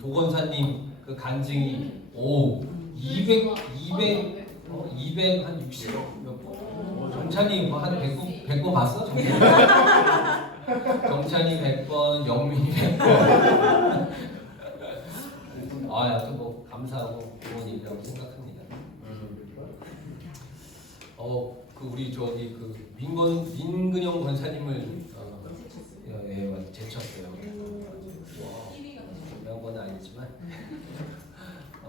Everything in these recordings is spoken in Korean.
도건사님 그 간증이 200 한 60 몇 번. 정찬이 한 100번 봤어? 정찬이 100번, 영민이 100번. 하여튼 뭐 감사하고 부모님이라고 생각합니다. 그 우리 저기 그 민근영 권사님을 제쳤어요. 중요한 건 아니지만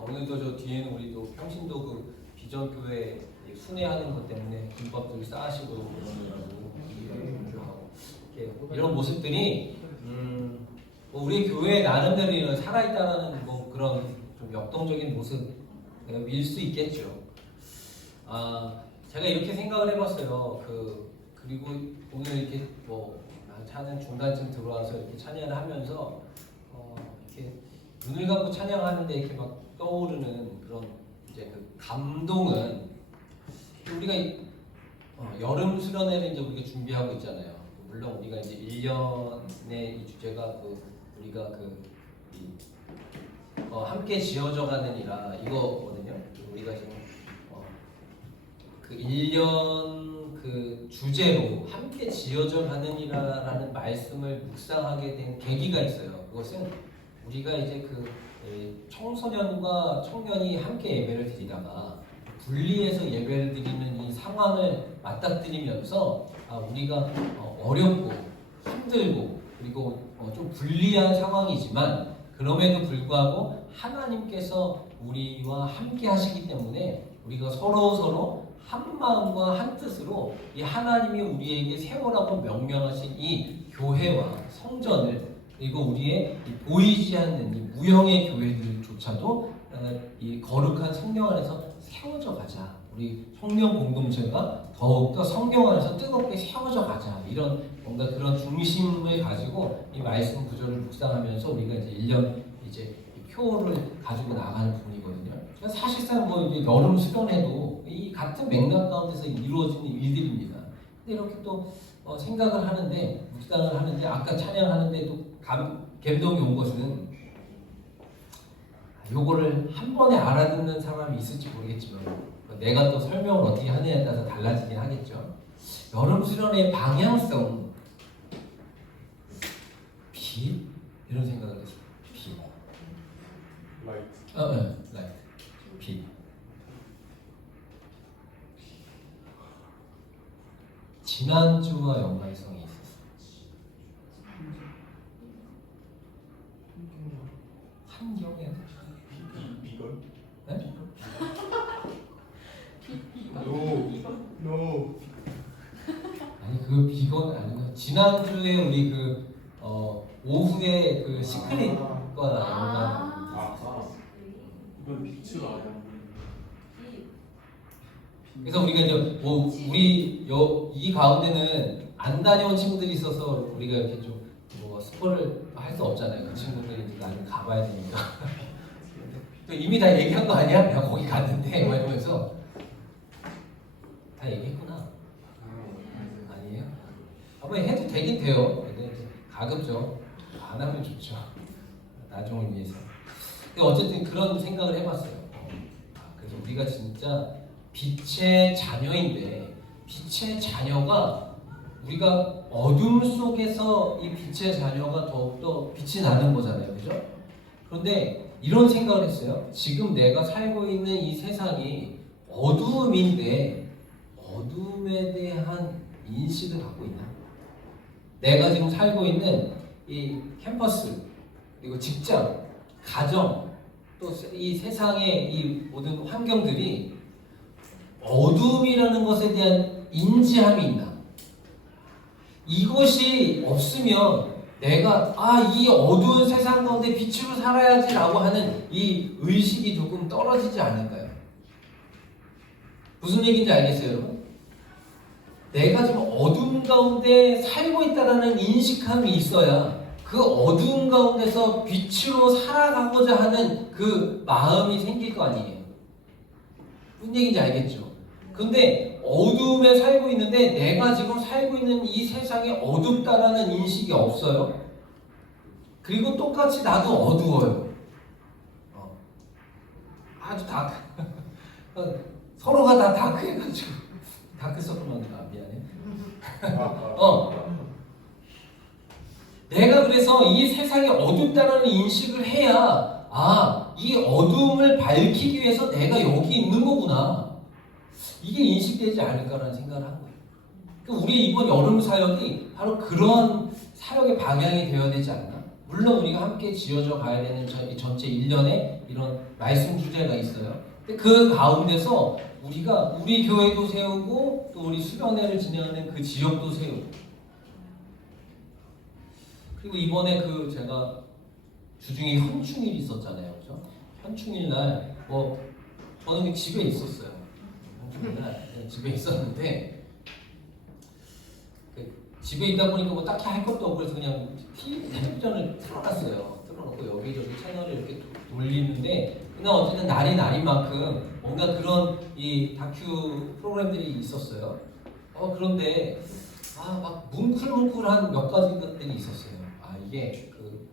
오늘도 저 뒤에는 우리 또 평신도 그 비전교회 순회하는 것 때문에 김밥들 쌓으시고 이런 모습들이 뭐 우리 교회 나름대로 살아있다는 뭐 그런 좀 역동적인 모습일 수 있겠죠. 제가 이렇게 생각을 해봤어요. 그리고 오늘 이렇게 뭐 찬양 중간쯤 들어와서 이렇게 찬양을 하면서 이렇게 눈을 감고 찬양하는데 이렇게 막 떠오르는 그런 이제 그 감동은 우리가 여름 수련회를 이제 우리가 준비하고 있잖아요. 물론 우리가 이제 1년의 이 주제가 우리가 함께 지어져가느니라 이거거든요. 우리가 지금 그 1년 그 주제로 함께 지어져 가느니라라는 말씀을 묵상하게 된 계기가 있어요. 그것은 우리가 이제 청소년과 청년이 함께 예배를 드리다가 분리해서 예배를 드리는 이 상황을 맞닥뜨리면서 우리가 어렵고 힘들고 그리고 좀 불리한 상황이지만 그럼에도 불구하고 하나님께서 우리와 함께 하시기 때문에 우리가 서로 한 마음과 한 뜻으로 이 하나님이 우리에게 세우라고 명령하신 이 교회와 성전을 그리고 우리의 이 보이지 않는 이 무형의 교회들조차도 이 거룩한 성령 안에서 세워져 가자. 우리 성령 공동체가 더욱더 성령 안에서 뜨겁게 세워져 가자. 이런 뭔가 그런 중심을 가지고 이 말씀 구절을 묵상하면서 우리가 이제 1년 이제 표를 가지고 나가는 부분이거든요. 사실상 뭐 이제 여름 수련회도 이 같은 맥락 가운데서 이루어지는 일들입니다. 근데 이렇게 또 생각을 하는데 묵상을 하는데 아까 찬양하는데 또 감동이 온 것은 요거를 한 번에 알아듣는 사람이 있을지 모르겠지만 내가 또 설명을 어떻게 하느냐에 따라서 달라지긴 하겠죠. 여름 수련회의 방향성 빛 이런 생각을 했어요. 빛. 라이트. 라이트. 빛. 지난주와 연관성이 있었어요. 환경에 비건? 네? No. 아니 그 비건 아니고 지난주에 우리 오후에 그 시크릿과 연관. 이건 빛으로 알아요. 그래서 우리가 이제 뭐 우리 이 가운데는 안 다녀온 친구들이 있어서 우리가 이렇게 좀 뭐 스포를 할 수 없잖아요. 그 친구들이 나는 가봐야 되니까. 또 이미 다 얘기한 거 아니야? 내가 거기 갔는데 막 이러면서 다 얘기했구나. 아니에요? 뭐 해도 되긴 돼요. 근데 가급적 안 하면 좋죠. 나중을 위해서. 근데 어쨌든 그런 생각을 해봤어요. 그래서 우리가 진짜 빛의 자녀인데 빛의 자녀가 우리가 어둠 속에서 이 빛의 자녀가 더욱더 빛이 나는 거잖아요. 그죠? 그런데 이런 생각을 했어요. 지금 내가 살고 있는 이 세상이 어두움인데 어둠에 대한 인식을 갖고 있나? 내가 지금 살고 있는 이 캠퍼스 그리고 직장, 가정 또 이 세상의 이 모든 환경들이 어둠이라는 것에 대한 인지함이 있나? 이것이 없으면 내가 이 어두운 세상 가운데 빛으로 살아야지라고 하는 이 의식이 조금 떨어지지 않을까요? 무슨 얘기인지 알겠어요, 여러분? 내가 지금 어둠 가운데 살고 있다라는 인식함이 있어야 그 어두운 가운데서 빛으로 살아가고자 하는 그 마음이 생길 거 아니에요. 무슨 얘기인지 알겠죠? 근데 어둠에 살고 있는데 내가 지금 살고 있는 이 세상이 어둡다라는 인식이 없어요. 그리고 똑같이 나도 어두워요. 다크 서로가 다 다크해가지고 다크서클만 미안해. 내가 그래서 이 세상이 어둡다는 인식을 해야 이 어둠을 밝히기 위해서 내가 여기 있는 거구나. 이게 인식되지 않을까라는 생각을 한 거예요. 그러니까 우리 이번 여름 사역이 바로 그런 사역의 방향이 되어야 되지 않나? 물론 우리가 함께 지어져 가야 되는 전체 1년에 이런 말씀 주제가 있어요. 근데 그 가운데서 우리가 우리 교회도 세우고 또 우리 수련회를 진행하는 그 지역도 세우고, 그리고 이번에 그 제가 주중에 현충일이 있었잖아요, 그죠? 현충일 날 저는 집에 있었어요. 현충일 날 집에 있었는데 집에 있다 보니까 뭐 딱히 할 것도 없고 그래서 그냥 텔레비전을 틀어놨어요. 틀어놓고 여기저기 채널을 이렇게 돌리는데 그냥 어쨌든 날이 날인 만큼 뭔가 그런 이 다큐 프로그램들이 있었어요. 그런데 막 뭉클뭉클한 몇 가지들이 있었어요. 이게 그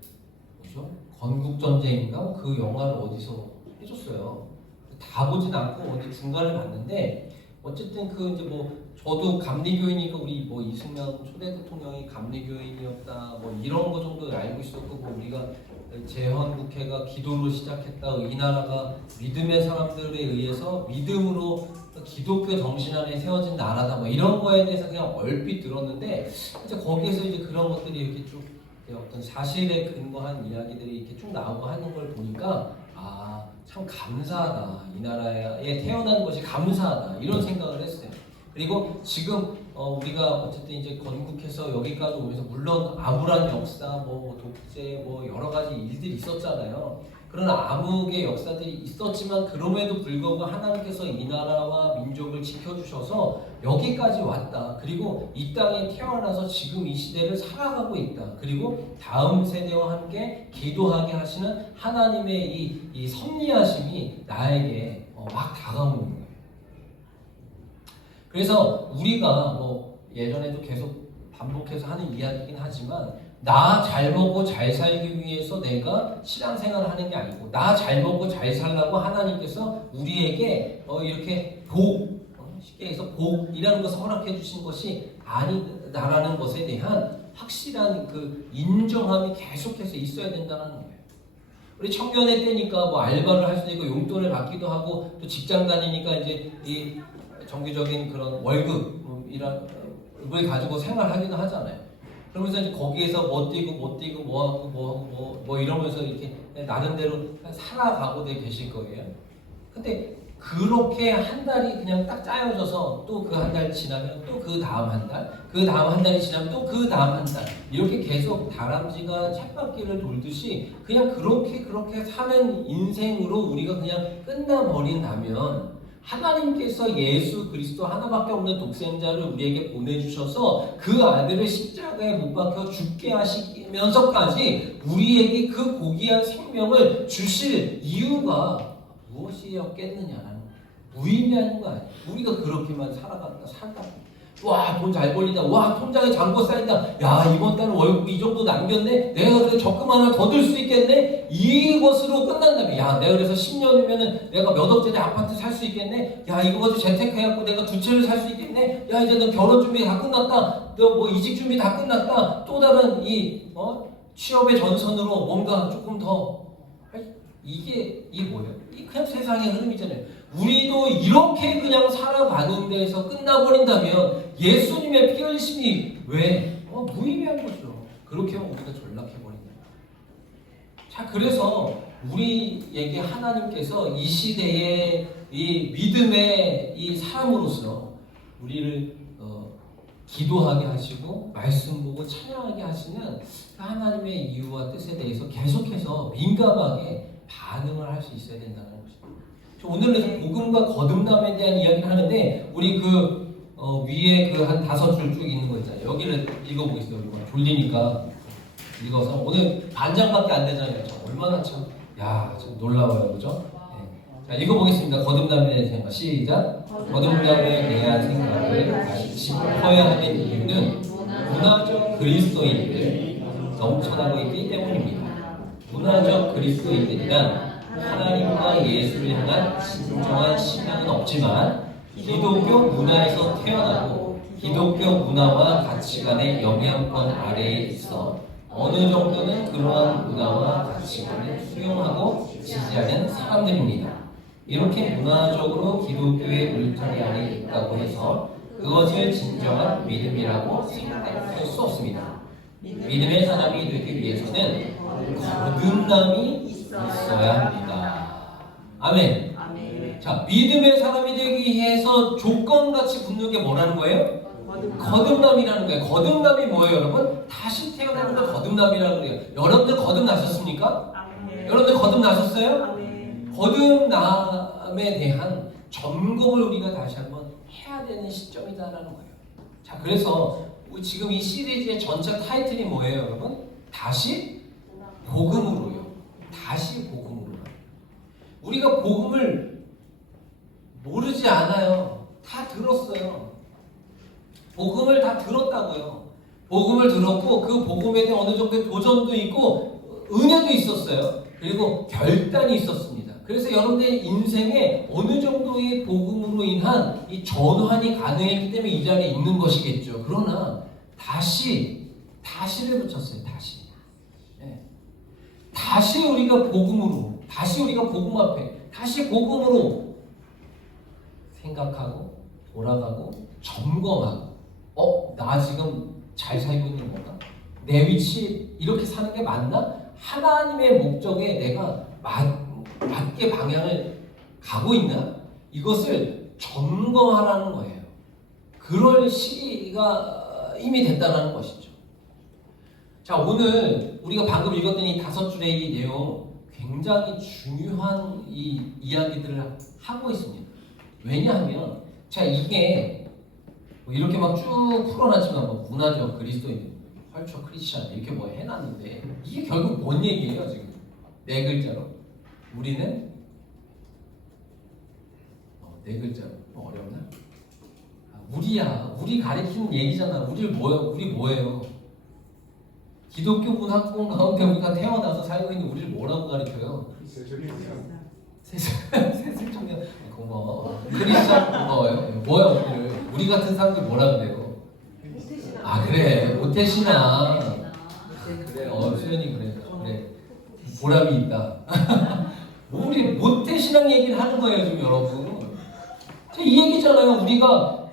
뭐죠? 건국전쟁인가? 그 영화를 어디서 해줬어요. 다 보진 않고 어디 중간에 봤는데 어쨌든 그 이제 뭐 저도 감리교인이니까 우리 뭐 이승만 초대 대통령이 감리교인이었다 뭐 이런 거 정도 알고 있었고, 뭐 우리가 제헌국회가 기도로 시작했다, 이 나라가 믿음의 사람들에 의해서 믿음으로 기독교 정신 안에 세워진 나라다 뭐 이런 거에 대해서 그냥 얼핏 들었는데, 이제 거기에서 이제 그런 것들이 이렇게 쭉 어떤 사실에 근거한 이야기들이 이렇게 쭉 나오고 하는 걸 보니까 참 감사하다, 이 나라에 태어난 것이 감사하다 이런 생각을 했어요. 그리고 지금 우리가 어쨌든 이제 건국해서 여기까지 오면서 물론 암울한 역사, 뭐 독재, 뭐 여러 가지 일들이 있었잖아요. 그런 암흑의 역사들이 있었지만 그럼에도 불구하고 하나님께서 이 나라와 민족을 지켜주셔서 여기까지 왔다. 그리고 이 땅에 태어나서 지금 이 시대를 살아가고 있다. 그리고 다음 세대와 함께 기도하게 하시는 하나님의 이 섭리하심이 나에게 막 다가오는 거예요. 그래서 우리가 뭐 예전에도 계속 반복해서 하는 이야기이긴 하지만 나 잘 먹고 잘 살기 위해서 내가 신앙생활을 하는 게 아니고 나 잘 먹고 잘 살라고 하나님께서 우리에게 이렇게 쉽게 해서 복이라는 것을 허락해 주신 것이 아니다라는 것에 대한 확실한 그 인정함이 계속해서 있어야 된다는 거예요. 우리 청년의 때니까 뭐 알바를 할 수도 있고 용돈을 받기도 하고 또 직장 다니니까 이제 이 정기적인 그런 월급을 가지고 생활하기도 하잖아요. 그러면서 이제 거기에서 뭐 뛰고 뭐 이러면서 이렇게 나름대로 살아가고들 계실 거예요. 근데 그렇게 한 달이 그냥 딱 짜여져서 또 그 한 달 지나면 또 그 다음 한 달, 그 다음 한 달이 지나면 또 그 다음 한 달, 이렇게 계속 다람쥐가 쳇바퀴를 돌듯이 그냥 그렇게 사는 인생으로 우리가 그냥 끝나버린다면, 하나님께서 예수 그리스도 하나밖에 없는 독생자를 우리에게 보내주셔서 그 아들을 십자가에 못 박혀 죽게 하시면서까지 우리에게 그 고귀한 생명을 주실 이유가 무엇이었겠느냐라는 거예요. 무의미한 거 아니에요. 우리가 그렇게만 살다 와, 돈 잘 벌린다, 와, 통장에 잔고 쌓인다, 야, 이번 달은 월급 이 정도 남겼네, 내가 그래 적금 하나 더 들 수 있겠네, 이것으로 끝난다면, 야, 내가 그래서 10년이면은 내가 몇 억짜리 아파트 살 수 있겠네, 야, 이거 가지고 재테크해갖고 내가 두 채를 살 수 있겠네, 야, 이제 너 결혼 준비 다 끝났다, 너 뭐 이직 준비 다 끝났다, 또 다른 취업의 전선으로 뭔가 조금 더, 이게 뭐예요? 이 그냥 세상의 흐름이잖아요. 우리도 이렇게 그냥 살아가는 데에서 끝나버린다면 예수님의 피 흘리심이 왜? 무의미한 거죠. 그렇게 하면 우리가 전락해버린다. 자, 그래서 우리에게 하나님께서 이 시대의 이 믿음의 이 사람으로서 우리를 기도하게 하시고 말씀 보고 찬양하게 하시는 하나님의 이유와 뜻에 대해서 계속해서 민감하게 반응을 할 수 있어야 된다는 것입니다. 오늘은 복음과 거듭남에 대한 이야기를 하는데, 우리 위에 한 5줄 쭉 있는 거 있잖아요. 여기를 읽어보겠습니다. 졸리니까 읽어서, 오늘 반장밖에 안 되잖아요. 얼마나 참 놀라워요, 그죠? 네. 자, 읽어보겠습니다. 거듭남에 대한 생각. 시작. 거듭남에 대한 생각을 다시 짚어야 하는 이유는 문화적 그리스도인들이 넘쳐나고 있기 때문입니다. 문화적 그리스도인들이란 하나님과 예수를 향한 진정한 신앙은 없지만 기독교 문화에서 태어나고 기독교 문화와 가치관의 영향권 아래에 있어 어느 정도는 그러한 문화와 가치관을 수용하고 지지하는 사람들입니다. 이렇게 문화적으로 기독교의 울타리 안에 있다고 해서 그것을 진정한 믿음이라고 생각할 수 없습니다. 믿음의 사람이 되기 위해서는 거듭남이 있어야 합니다. 아멘. 자, 믿음의 사람이 되기 위해서 조건같이 붙는 게 뭐라는 거예요? 거듭남이라는 거예요. 거듭남이 뭐예요, 여러분? 다시 태어나는 걸 거듭남이라는 거예요. 여러분들 거듭나셨습니까? 여러분들 거듭나셨어요? 거듭남에 대한 점검을 우리가 다시 한번 해야 되는 시점이다라는 거예요. 자, 그래서 지금 이 시리즈의 전체 타이틀이 뭐예요, 여러분? 다시 복음으로요. 다시 복음으로. 우리가 복음을 모르지 않아요. 다 들었어요. 복음을 다 들었다고요. 복음을 들었고 그 복음에 대한 어느 정도의 도전도 있고 은혜도 있었어요. 그리고 결단이 있었습니다. 그래서 여러분들의 인생에 어느 정도의 복음으로 인한 이 전환이 가능했기 때문에 이 자리에 있는 것이겠죠. 그러나 다시를 붙였어요. 다시 우리가 복음으로, 다시 우리가 복음 앞에, 다시 복음으로 생각하고 돌아가고 점검하고, 나 지금 잘 살고 있는 건가? 내 위치 이렇게 사는 게 맞나? 하나님의 목적에 내가 맞게 방향을 가고 있나? 이것을 점검하라는 거예요. 그럴 시기가 이미 됐다는 것이죠. 자, 오늘 우리가 방금 읽었던 이 5줄의 이 내용 굉장히 중요한 이 이야기들을 하고 있습니다. 왜냐하면 자, 이게 뭐 이렇게 막 쭉 풀어놨지만 뭐 문화적 그리스도인, 컬처 크리스찬 이렇게 뭐 해놨는데 이게 결국 뭔 얘기예요 지금? 4글자로 우리는 4글자로 뭐 어려웠나? 우리야, 우리 가리키는 얘기잖아. 우리 뭐예요? 기독교 문화권 가운데 우리가 태어나서 살고 있는 우리를 뭐라고 가르쳐요? 세상 청년 고마워. 크리스찬 고마워요. 뭐야 우리 같은 사람들 뭐라 그래요? 그래 모태신앙. 그래 수연이 그래 보람이 있다. 우리 모태신앙 얘기를 하는 거예요 지금 여러분. 이 얘기잖아요. 우리가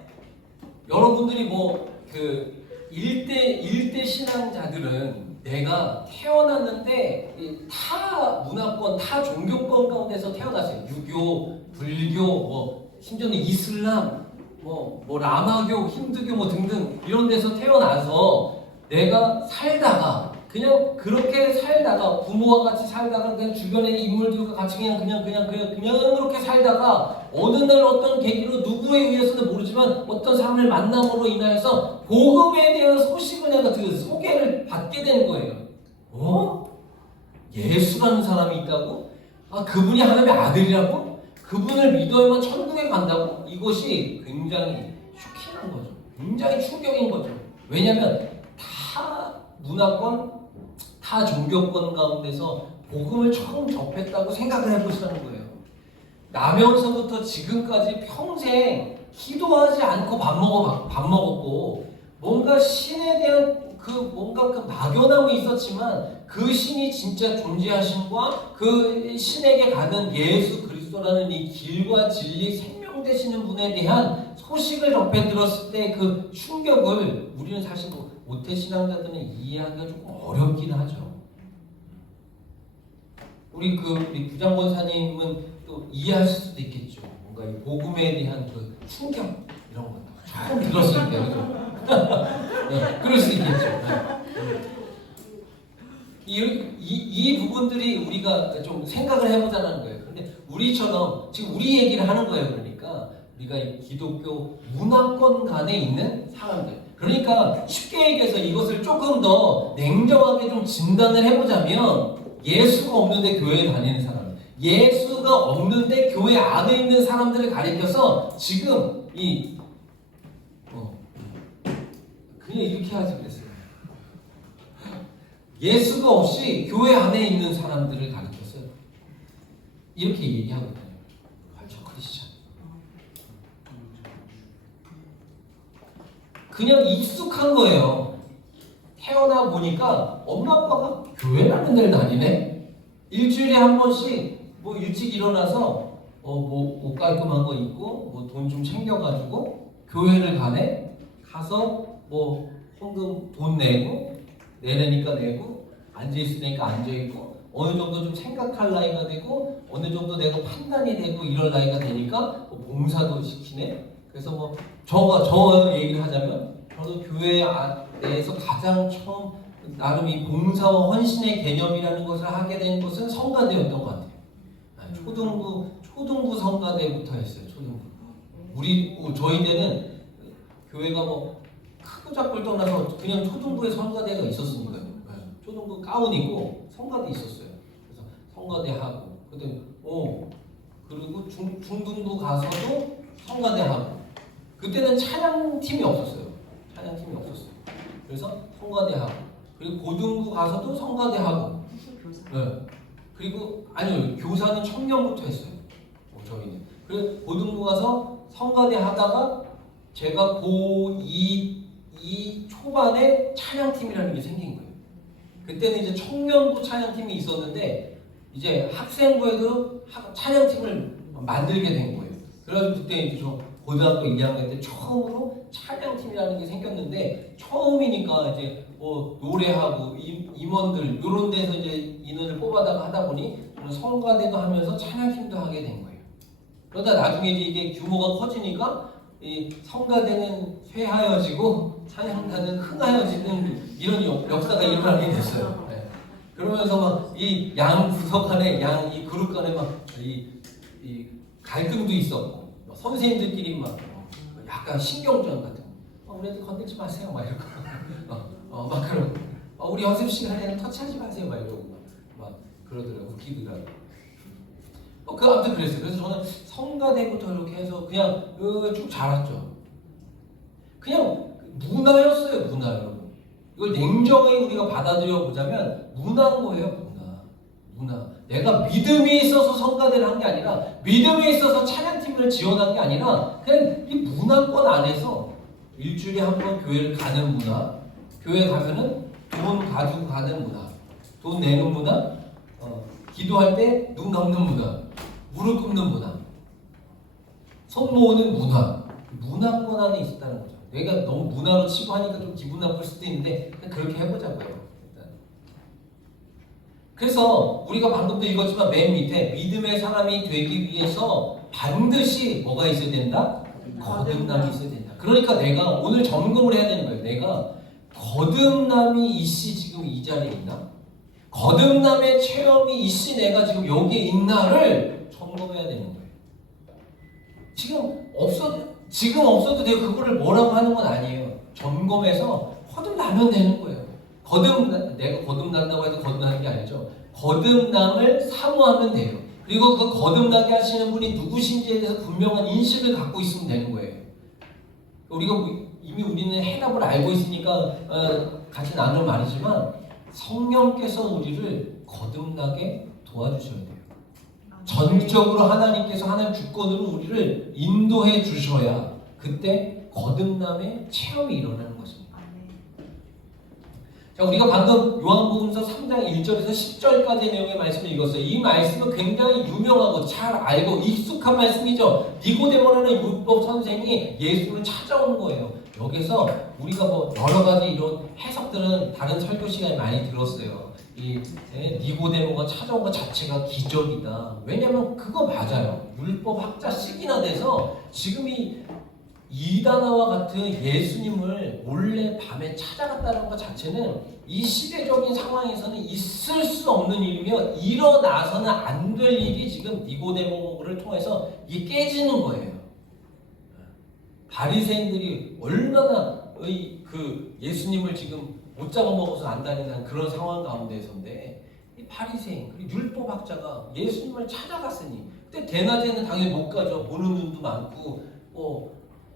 여러분들이 뭐 그 일대 신앙자들은 내가 태어났는데 타 문화권, 타 종교권 가운데서 태어났어요. 유교, 불교, 뭐 심지어는 이슬람, 뭐 라마교, 힌두교 뭐 등등 이런 데서 태어나서 내가 살다가 그냥 그렇게 살다가 부모와 같이 살다가 그냥 주변의 인물들과 같이 그냥 그렇게 살다가 어느 날 어떤 계기로 누구에 의해서는 모르지만 어떤 사람을 만남으로 인하여서 복음에 대한 소식을 내가 그 소개를 받게 되는 거예요. 예수라는 사람이 있다고? 그분이 하나님의 아들이라고? 그분을 믿어야만 천국에 간다고? 이것이 굉장히 쇼킹한 거죠. 굉장히 충격인 거죠. 왜냐하면 타 문화권, 타 종교권 가운데서 복음을 처음 접했다고 생각을 해보시라는 거예요. 나면서부터 지금까지 평생 기도하지 않고 밥 먹었고 뭔가 신에 대한 뭔가 그 막연함이 있었지만 그 신이 진짜 존재하심과 그 신에게 가는 예수 그리스도라는 이 길과 진리 생명 되시는 분에 대한 소식을 접해 들었을 때 그 충격을 우리는 사실 모태신앙자들은 이해하기가 조금 어렵긴 하죠. 우리 부장 권사님은 또 이해하실 수도 있겠죠. 뭔가 이 복음에 대한 그 충격 이런 거 처음 들었을 때 그죠? 네, 그럴 수 있겠죠. 이 부분들이 우리가 좀 생각을 해보자는 거예요. 근데 우리처럼 지금 우리 얘기를 하는 거예요. 그러니까 우리가 이 기독교 문화권 간에 있는 사람들. 그러니까 쉽게 얘기해서 이것을 조금 더 냉정하게 좀 진단을 해보자면 예수가 없는데 교회에 다니는 사람, 예수가 없는데 교회 안에 있는 사람들을 가리켜서 지금 그냥 이렇게 하지 그랬어요. 예수가 없이 교회 안에 있는 사람들을 가리켰어요. 이렇게 얘기하거든요. 펄처 크리스찬. 그냥 익숙한 거예요. 태어나 보니까 엄마 아빠가 교회라는 데를 다니네. 일주일에 한 번씩 뭐 일찍 일어나서 뭐 옷 깔끔한 거 입고 뭐 돈 좀 챙겨가지고 교회를 가네. 가서 뭐 헌금 돈 내고 내려니까 내고 앉아 있으니까 앉아 있고 어느 정도 좀 생각할 나이가 되고 어느 정도 내가 판단이 되고 이럴 나이가 되니까 뭐 봉사도 시키네. 그래서 뭐 저 얘기를 하자면 저는 교회 내에서 가장 처음 나름 이 봉사와 헌신의 개념이라는 것을 하게 된 것은 성가대였던 것 같아요. 초등부 성가대부터 했어요. 초등부. 저희 때는 교회가 뭐 크고 작고를 떠나서 그냥 초등부에 성가대가 있었으니까요. 초등부 가운이고 성가대 있었어요. 그래서 성가대 하고 그리고 중등부 가서도 성가대 하고 그때는 찬양팀이 없었어요. 그래서 성가대 하고 그리고 고등부 가서도 성가대 하고 네. 그리고 아니요 교사는 청년부터 했어요. 저희는. 그리고 고등부 가서 성가대 하다가 제가 고2 초반에 찬양팀이라는 게 생긴 거예요. 그때는 이제 청년부 찬양팀이 있었는데 이제 학생부에도 찬양팀을 만들게 된 거예요. 그래서 그때 이제 저 고등학교 2학년 때 처음으로 찬양팀이라는 게 생겼는데 처음이니까 이제 뭐 노래하고 임원들 이런 데서 이제 인원을 뽑아다가 하다 보니 저는 성가대도 하면서 찬양팀도 하게 된 거예요. 그러다 나중에 이게 규모가 커지니까 이 성가대는 쇠하여지고 찬양단은 흥하여지는 이런 역사가 일어나게 됐어요. 네. 그러면서 막 이 양 부석 안에 이 그룹 간에 막 이 갈등도 있었고 선생님들끼리 막 약간 신경전 같은 거. 우리한테 건들지 마세요 막 이러고 막 그러고 우리 연습 시간에는 터치하지 마세요 막 이러고 막 그러더라고. 웃기더라고. 아무튼 그랬어요. 그래서 저는 성가대부터 이렇게 해서 그냥 쭉 자랐죠. 그냥 문화였어요. 문화 여러분. 이걸 냉정하게 우리가 받아들여 보자면 문화인 거예요. 문화. 내가 믿음이 있어서 성가대를 한 게 아니라 믿음이 있어서 찬양팀을 지원한 게 아니라 그냥 이 문화권 안에서 일주일에 한 번 교회를 가는 문화, 교회 가면은 돈 가지고 가는 문화, 돈 내는 문화, 기도할 때 눈 감는 문화, 무릎 꿇는 문화, 손 모으는 문화권 안에 있었다는 거죠. 내가 너무 문화로 치고 하니까 좀 기분 나쁠 수도 있는데 그냥 그렇게 해보자고요. 그래서 우리가 방금도 읽었지만 맨 밑에 믿음의 사람이 되기 위해서 반드시 뭐가 있어야 된다? 거듭남이 있어야 된다. 그러니까 내가 오늘 점검을 해야 되는 거예요. 내가 거듭남이 있이 지금 이 자리에 있나? 거듭남의 체험이 있이 내가 지금 여기에 있나를 점검해야 되는 거예요. 지금 없어도 돼요. 그거를 뭐라고 하는 건 아니에요. 점검해서 거듭나면 되는 거예요. 내가 거듭난다고 해서 거듭나는 게 아니죠. 거듭남을 사모하면 돼요. 그리고 그 거듭나게 하시는 분이 누구신지에 대해서 분명한 인식을 갖고 있으면 되는 거예요. 우리는 해답을 알고 있으니까 같이 나눌 말이지만 성령께서 우리를 거듭나게 도와주셔야 돼요. 전적으로 하나님께서 하나님 주권으로 우리를 인도해 주셔야 그때 거듭남의 체험이 일어나는 것입니다. 자, 우리가 방금 요한복음서 3장 1절에서 10절까지의 내용의 말씀을 읽었어요. 이 말씀은 굉장히 유명하고 잘 알고 익숙한 말씀이죠. 니고데모라는 율법 선생이 예수를 찾아온 거예요. 여기서 우리가 뭐 여러 가지 이런 해석들은 다른 설교 시간에 많이 들었어요. 니고데모가 찾아온 것 자체가 기적이다. 왜냐면 그거 맞아요. 율법 학자씩이나 돼서 지금 이 이다나와 같은 예수님을 몰래 밤에 찾아갔다는 것 자체는 이 시대적인 상황에서는 있을 수 없는 일이며 일어나서는 안 될 일이 지금 니고데모를 통해서 이게 깨지는 거예요. 바리새인들이 얼마나 그 예수님을 지금 못 잡아먹어서 안 다니는 그런 상황 가운데서인데 이 바리새인 그리고 율법학자가 예수님을 찾아갔으니 그때 대낮에는 당연히 못 가죠. 보는 눈도 많고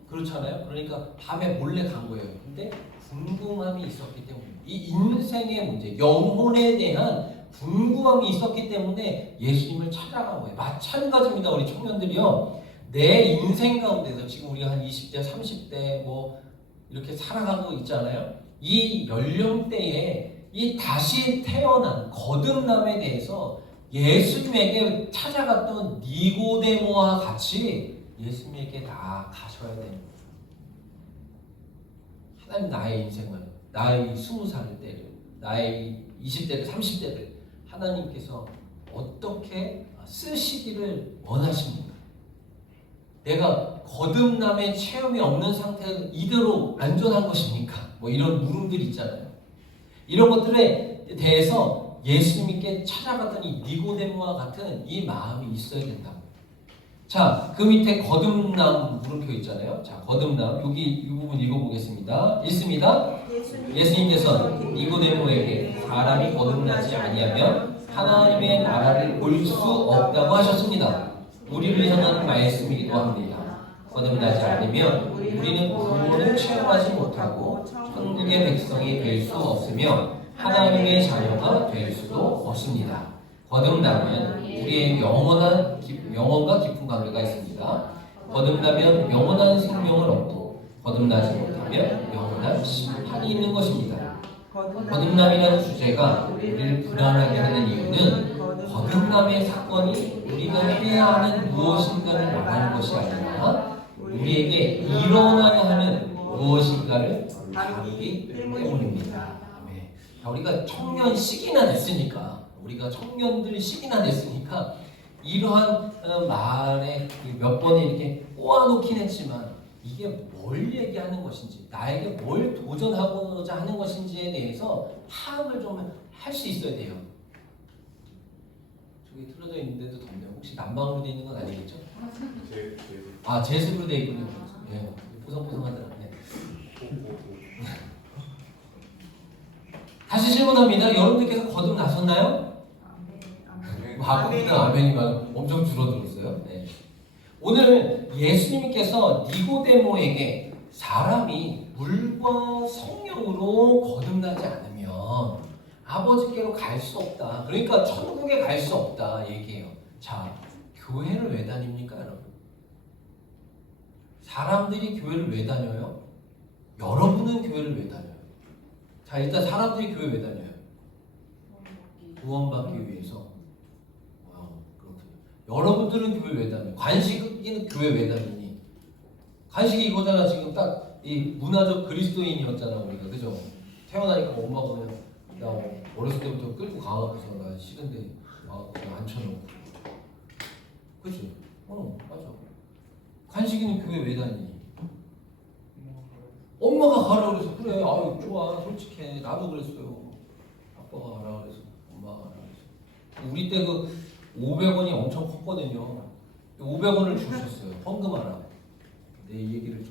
그렇잖아요. 그러니까 밤에 몰래 간 거예요. 근데 궁금함이 있었기 때문에 이 인생의 문제, 영혼에 대한 궁금함이 있었기 때문에 예수님을 찾아간 거예요. 마찬가지입니다. 우리 청년들이요. 내 인생 가운데서 지금 우리가 한 20대, 30대 뭐 이렇게 살아가고 있잖아요. 이 연령대에 이 다시 태어난 거듭남에 대해서 예수님에게 찾아갔던 니고데모와 같이 예수님에게 다 가셔야 됩니다. 하나님 나의 인생을, 나의 20살 때를, 나의 20대를, 30대를 하나님께서 어떻게 쓰시기를 원하십니까? 내가 거듭남의 체험이 없는 상태에서 이대로 안전한 것입니까? 뭐 이런 물음들이 있잖아요. 이런 것들에 대해서 예수님께 찾아갔던 이 니고데모와 같은 이 마음이 있어야 된다고. 자, 그 밑에 거듭남 물음표 있잖아요. 자, 거듭남 여기 이 부분 읽어보겠습니다. 읽습니다. 예수님께서 니고데모에게 사람이 거듭나지 아니하면 하나님의 나라를 볼 수 없다고 하셨습니다. 우리를 향한 말씀이기도 합니다. 거듭나지 않으면 우리는 구원을 체험하지 못하고 천국의 백성이 될 수 없으며 하나님의 자녀가 될 수도 없습니다. 거듭나면 우리의 영원과 깊은 관계가 있습니다. 거듭나면 영원한 생명을 얻고 거듭나지 못하면 영원한 심판이 있는 것입니다. 거듭남이라는 주제가 우리를 불안하게 하는 이유는 거듭남의 사건이 우리가 해야 하는 무엇인가를 말하는 것이 아니라 우리에게 일어나야 하는 무엇인가를 다루기 때문입니다. 아멘. 우리가 청년 시기나 됐으니까, 우리가 청년들 시기나 됐으니까 이러한 말에 몇 번에 이렇게 꼬아놓긴 했지만 이게 뭘 얘기하는 것인지, 나에게 뭘 도전하고자 하는 것인지에 대해서 파악을 좀 할 수 있어야 돼요. 저기 틀어져 있는데도 덥네요. 혹시 난방으로 되어 있는 건 아니겠죠? 아, 제습으로 되어 있군요. 네, 뽀송뽀송하더라고요. 네. 다시 질문합니다. 여러분들께서 거듭나셨나요? 아멘이나 아멘이 엄청 줄어들었어요. 네. 오늘 예수님께서 니고데모에게 사람이 물과 성령으로 거듭나지 않으면 아버지께로 갈 수 없다. 그러니까 천국에 갈 수 없다 얘기해요. 자, 교회를 왜 다닙니까, 여러분? 사람들이 교회를 왜 다녀요? 여러분은 교회를 왜 다녀요? 자, 일단 사람들이 교회 왜 다녀요? 구원받기 위해서. 여러분들은 교회 왜 다녀요? 관식이는 교회 왜 다니니? 관식이 이거잖아. 지금 딱 이 문화적 그리스도인이었잖아 우리가. 그죠? 태어나니까 엄마가 그냥 나 어렸을 때부터 끌고 가갖고서 나 싫은데 그냥 앉혀놓고. 그치? 맞아. 관식이는 교회 왜 다니니? 엄마가 가라 그래서. 그래, 아유 좋아, 솔직해. 나도 그랬어요. 아빠가 가라 그래서, 엄마가 가라 그래서. 우리 때 그 500원이 엄청 컸거든요. 500원을 주셨어요. 헌금하라고. 내 얘기를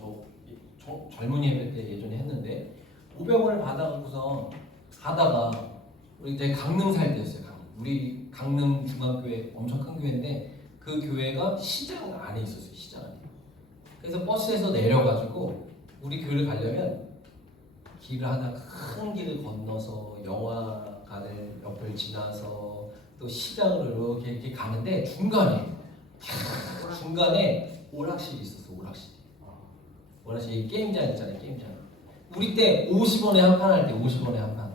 젊은이 예배 때 예전에 했는데 500원을 받아갖고서 가다가 우리 되게 강릉 살 때였어요. 우리 강릉 중앙교회 엄청 큰 교회인데 그 교회가 시장 안에 있었어요. 시장 안에. 그래서 버스에서 내려가지고 우리 교회를 가려면 길을 하나 큰 길을 건너서 영화관을 옆을 지나서 또 시장으로 이렇게 가는데 중간에 오락실이 있었어. 오락실 게임장 있잖아요. 게임장. 우리 때 50원에 한 판 할 때 50원에 한 판.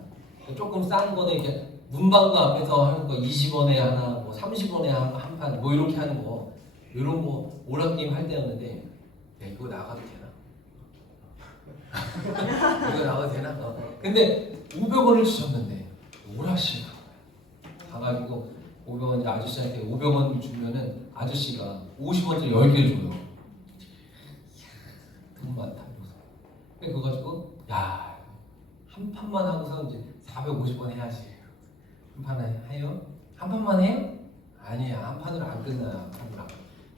조금 싼 거는 이렇게 문방구 앞에서 하는 거 20원에 하나, 뭐 30원에 한 판, 뭐 이렇게 하는 거, 이런 거 오락 게임 할 때였는데, 야 이거 나가도 되나? 이거 나가도 되나? 근데 500원을 주셨는데 오락실 가가지고 500원 아저씨한테 500원 주면은 아저씨가 50원짜리 10개를 줘요. 돈 많다. 그거 가지고 야, 한 판만 하고서 이제 450원 해야지. 한 판에 해요? 한 판만 해요? 아니야, 한 판으로 안 끝나요.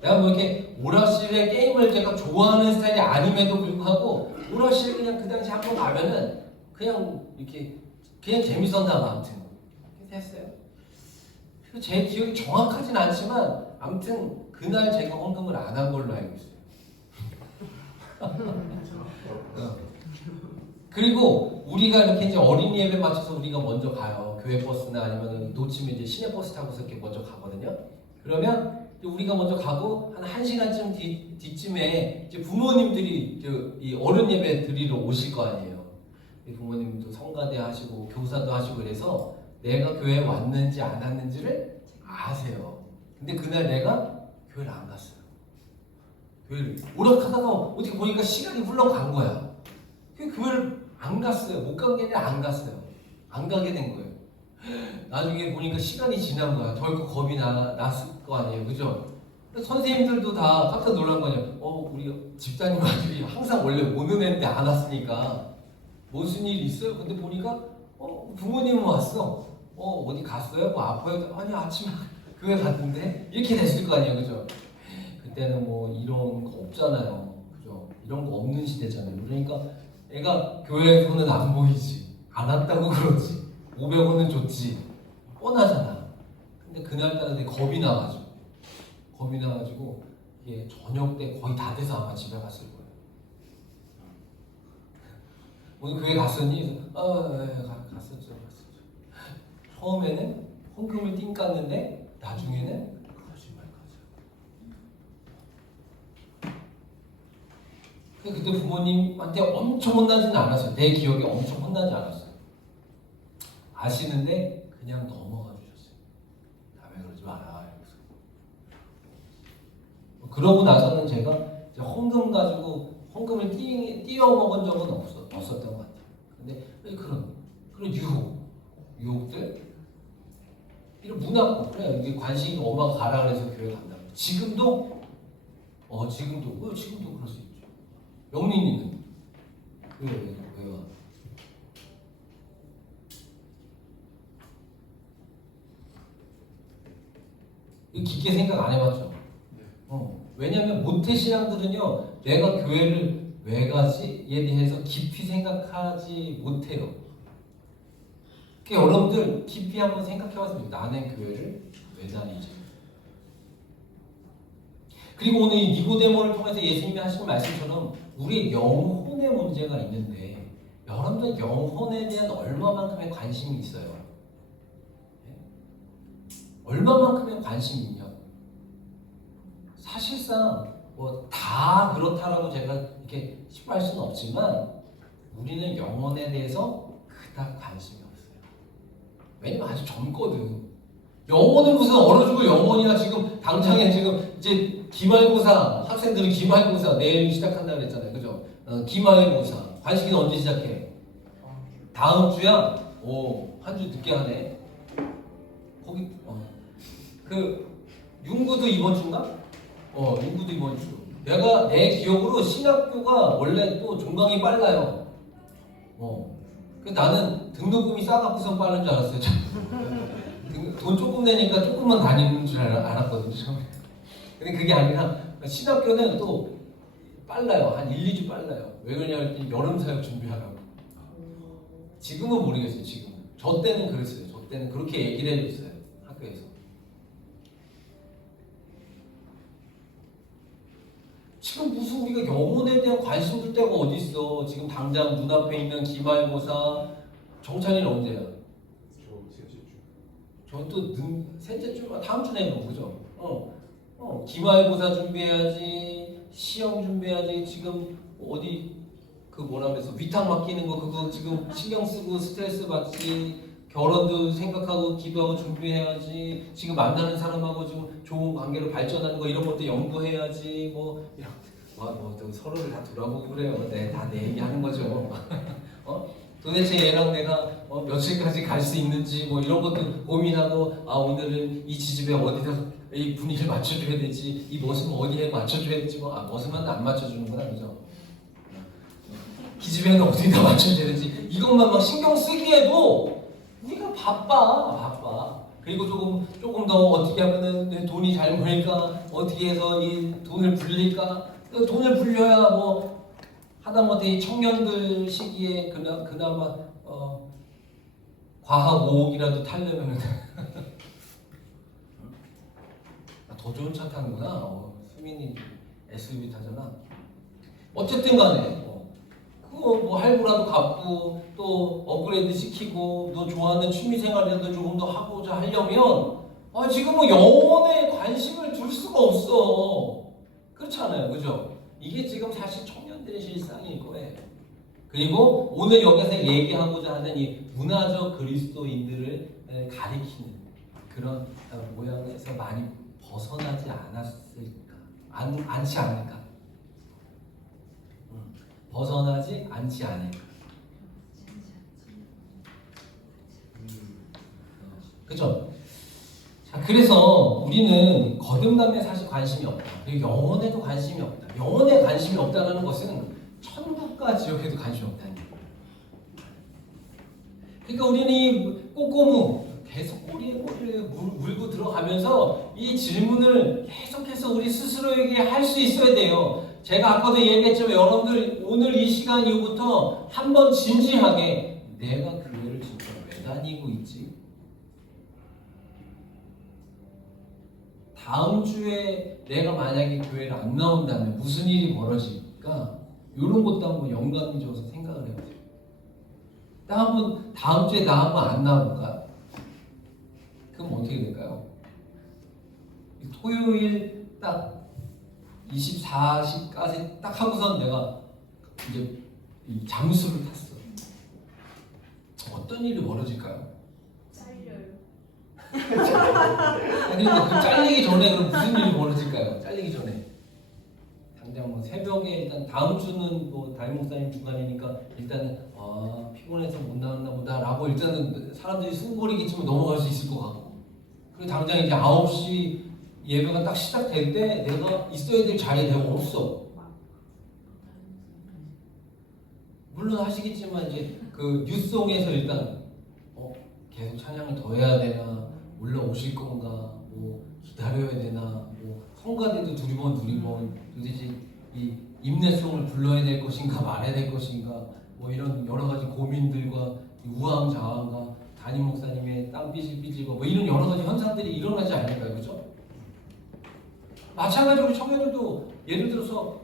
내가 뭐 이렇게 오락실에 게임을 제가 좋아하는 스타일이 아님에도 불구하고 오락실에 그냥 그 당시 한 번 가면은 그냥 이렇게 그냥 재밌었나 봐. 아무튼 됐어요. 제 기억이 정확하진 않지만 아무튼 그날 제가 헌금을 안 한 걸로 알고 있어요. 그리고 우리가 이렇게 이제 어린이 예배 맞춰서 우리가 먼저 가요. 교회 버스나 아니면 놓치면 이제 시내 버스 타고서 이렇게 먼저 가거든요. 그러면 우리가 먼저 가고 한 1시간쯤 뒤쯤에 이제 부모님들이 이 어른 예배 드리러 오실 거 아니에요. 부모님도 성가대 하시고 교사도 하시고 그래서 내가 교회에 왔는지 안 왔는지를 아세요. 근데 그날 내가 교회를 안 갔어요. 교회를 오락하다가 어떻게 보니까 시간이 흘러간 거야. 교회를 안 갔어요. 못 간 게 아니라 안 갔어요. 안 가게 된 거예요. 나중에 보니까 시간이 지난 거야. 덜컥 겁이 났을 거 아니에요. 그죠? 선생님들도 다 깜짝 놀란 거냐. 우리 집사님 아들이 항상 원래 오는 애인데 안 왔으니까 무슨 일 있어요? 근데 보니까 부모님은 왔어. 어디 갔어요? 뭐 아파요? 아니 아침에 교회 갔는데 이렇게 됐을 거 아니에요. 그죠? 그때는 뭐 이런 거 없잖아요. 그죠? 이런 거 없는 시대잖아요. 그러니까 애가 교회에서는 안 보이지. 안 왔다고 그러지. 500원은 줬지. 뻔하잖아. 근데 그날따라 되게 겁이 나가지고 이게 저녁 때 거의 다 돼서 아마 집에 갔을 거예요. 오늘 교회 갔었니? 갔었죠. 처음에는 헌금을 띵 깠는데 나중에는 거짓말까지. 그때 부모님한테 엄청 혼나지는 않았어요. 내 기억에 엄청 혼나지 않았어요. 아시는데 그냥 넘어가 주셨어요. 다음에 그러지 마라. 이러면서. 그러고 나서는 제가 이제 헌금을 띄워 먹은 적은 없었던 것 같아요. 근데 그런 유혹들 이런 문화권 그래 이게 관심이 엄마가 가라 그래서 교회 간다. 지금도 그럴 수 있죠. 영민이는 왜 와? 깊게 생각 안 해봤죠. 왜냐하면 모태신앙들은요, 내가 교회를 왜 가지에 대해서 깊이 생각하지 못해요. 그러니까 여러분들 깊이 한번 생각해봤으면 나는 교회를 왜 다니지? 그리고 오늘 이 니고데모를 통해서 예수님이 하신 말씀처럼 우리의 영혼의 문제가 있는데 여러분들 영혼에 대한 얼마만큼의 관심이 있어요? 얼마만큼의 관심이 있냐? 사실상 뭐 다 그렇다라고 제가 이렇게 짚할 수는 없지만 우리는 영혼에 대해서 그닥 관심이 없어요. 왜냐면 아직 젊거든. 영혼은 무슨 얼어 죽을 영혼이야. 지금 당장에 지금 이제 기말고사 학생들은 기말고사 내일 시작한다 그랬잖아요. 그죠? 기말고사 관식이는 언제 시작해? 다음 주야? 한 주 늦게 하네. 거기 윤구도 이번 주인가? 윤구도 이번 주. 내 기억으로 신학교가 원래 또 종강이 빨라요. 나는 등록금이 싸갖고선 빠른 줄 알았어요. 돈 조금 내니까 조금만 다니는 줄 알았거든요. 처음에. 근데 그게 아니라 신학교는 또 빨라요. 한 1, 2주 빨라요. 왜 그러냐 했더니 여름 사역 준비하라고. 지금은 모르겠어요. 지금은. 저 때는 그랬어요. 저 때는 그렇게 얘기를 해줬어요. 학교에서. 지금 무슨 우리가 영혼에 대한 관심 둘 데가 어디 있어? 지금 당장 눈앞에 있는 기말고사 정찬이는 언제야? 저 또 셋째 주 다음 주네 뭐 그죠? 기말고사 준비해야지, 시험 준비해야지. 지금 어디 뭐라면서 위탁 맡기는 거 그거 지금 신경 쓰고 스트레스 받지. 결혼도 생각하고 기도하고 준비해야지. 지금 만나는 사람하고 지금 좋은 관계로 발전하는 거 이런 것도 연구해야지. 서로를 다 돌아보고 그래요. 다 내 얘기하는 거죠. 도대체 얘랑 내가 며칠까지 갈 수 있는지 뭐 이런 것도 고민하고 오늘은 이 지집에 어디다 이 분위기를 맞춰줘야 되지. 이 모습은 어디에 맞춰줘야 되지. 모습은 안 맞춰주는구나 그죠? 기집애는 어디다 맞춰줘야 되지. 이것만 막 신경 쓰기에도 우리가 바빠. 그리고 조금 더 어떻게 하면은 돈이 잘 모일까, 어떻게 해서 이 돈을 불릴까. 돈을 불려야 하다못해 이 청년들 시기에 그나마 과학 5억이라도 타려면 더 좋은 차 타는구나. 수민이 SUV 타잖아. 어쨌든 간에 뭐 할부라도 갚고 또 업그레이드 시키고 너 좋아하는 취미생활이라도 조금 더 하고자 하려면 지금 뭐 영혼에 관심을 둘 수가 없어. 그렇잖아요, 그죠? 이게 지금 사실 청년들의 실상일 거예요. 그리고 오늘 여기서 얘기하고자 하는 이 문화적 그리스도인들을 가리키는 그런 모양에서 많이 벗어나지 않았을까? 않지 않을까? 벗어나지 않지 않을까? 그죠? 자, 그래서 우리는 거듭남에 사실 관심이 없다. 그리고 영혼에도 관심이 없다. 영혼에 관심이 없다는 것은 천국과 지옥에도 관심이 없다는 거예요. 그러니까 우리는 이 꼬꼬무 계속 꼬리에 꼬리를 물고 들어가면서 이 질문을 계속해서 우리 스스로에게 할 수 있어야 돼요. 제가 아까도 얘기했지만 여러분들 오늘 이 시간 이후부터 한번 진지하게 내가 교회를 진짜 왜 다니고 있지? 다음 주에 내가 만약에 교회를 안 나온다면 무슨 일이 벌어질까? 이런 것도 한번 영감이 줘서 생각을 해보세요. 다음 주에 나 한번 안 나올까? 그럼 어떻게 될까요? 토요일 딱 24시까지 딱 하고선 내가 이제 이 잠수를 탔어. 어떤 일이 벌어질까요? 잘려요. 그러니까 그 잘리기 전에 그럼 무슨 일이 벌어질까요? 잘리기 전에 당장 뭐 새벽에 일단 다음 주는 뭐 담임 목사님 주간이니까 일단은 피곤해서 못 나왔나 보다라고 일단은 사람들이 수군거리겠지만 넘어갈 수 있을 것 같고, 그리고 당장 이제 9시 예배가 딱 시작될 때 내가 있어야 될 자리에 내가 없어. 물론 하시겠지만 이제 그 뉴스송에서 일단 계속 찬양을 더 해야 되나, 올라오실 건가, 뭐 기다려야 되나, 뭐 성가대도 두리번 도대체 이 임내송을 불러야 될 것인가 말아야 될 것인가, 뭐 이런 여러 가지 고민들과 우왕좌왕과 담임 목사님의 땀 삐질삐질과 뭐 이런 여러 가지 현상들이 일어나지 않을까요, 그죠? 마찬가지로 청년들도 예를 들어서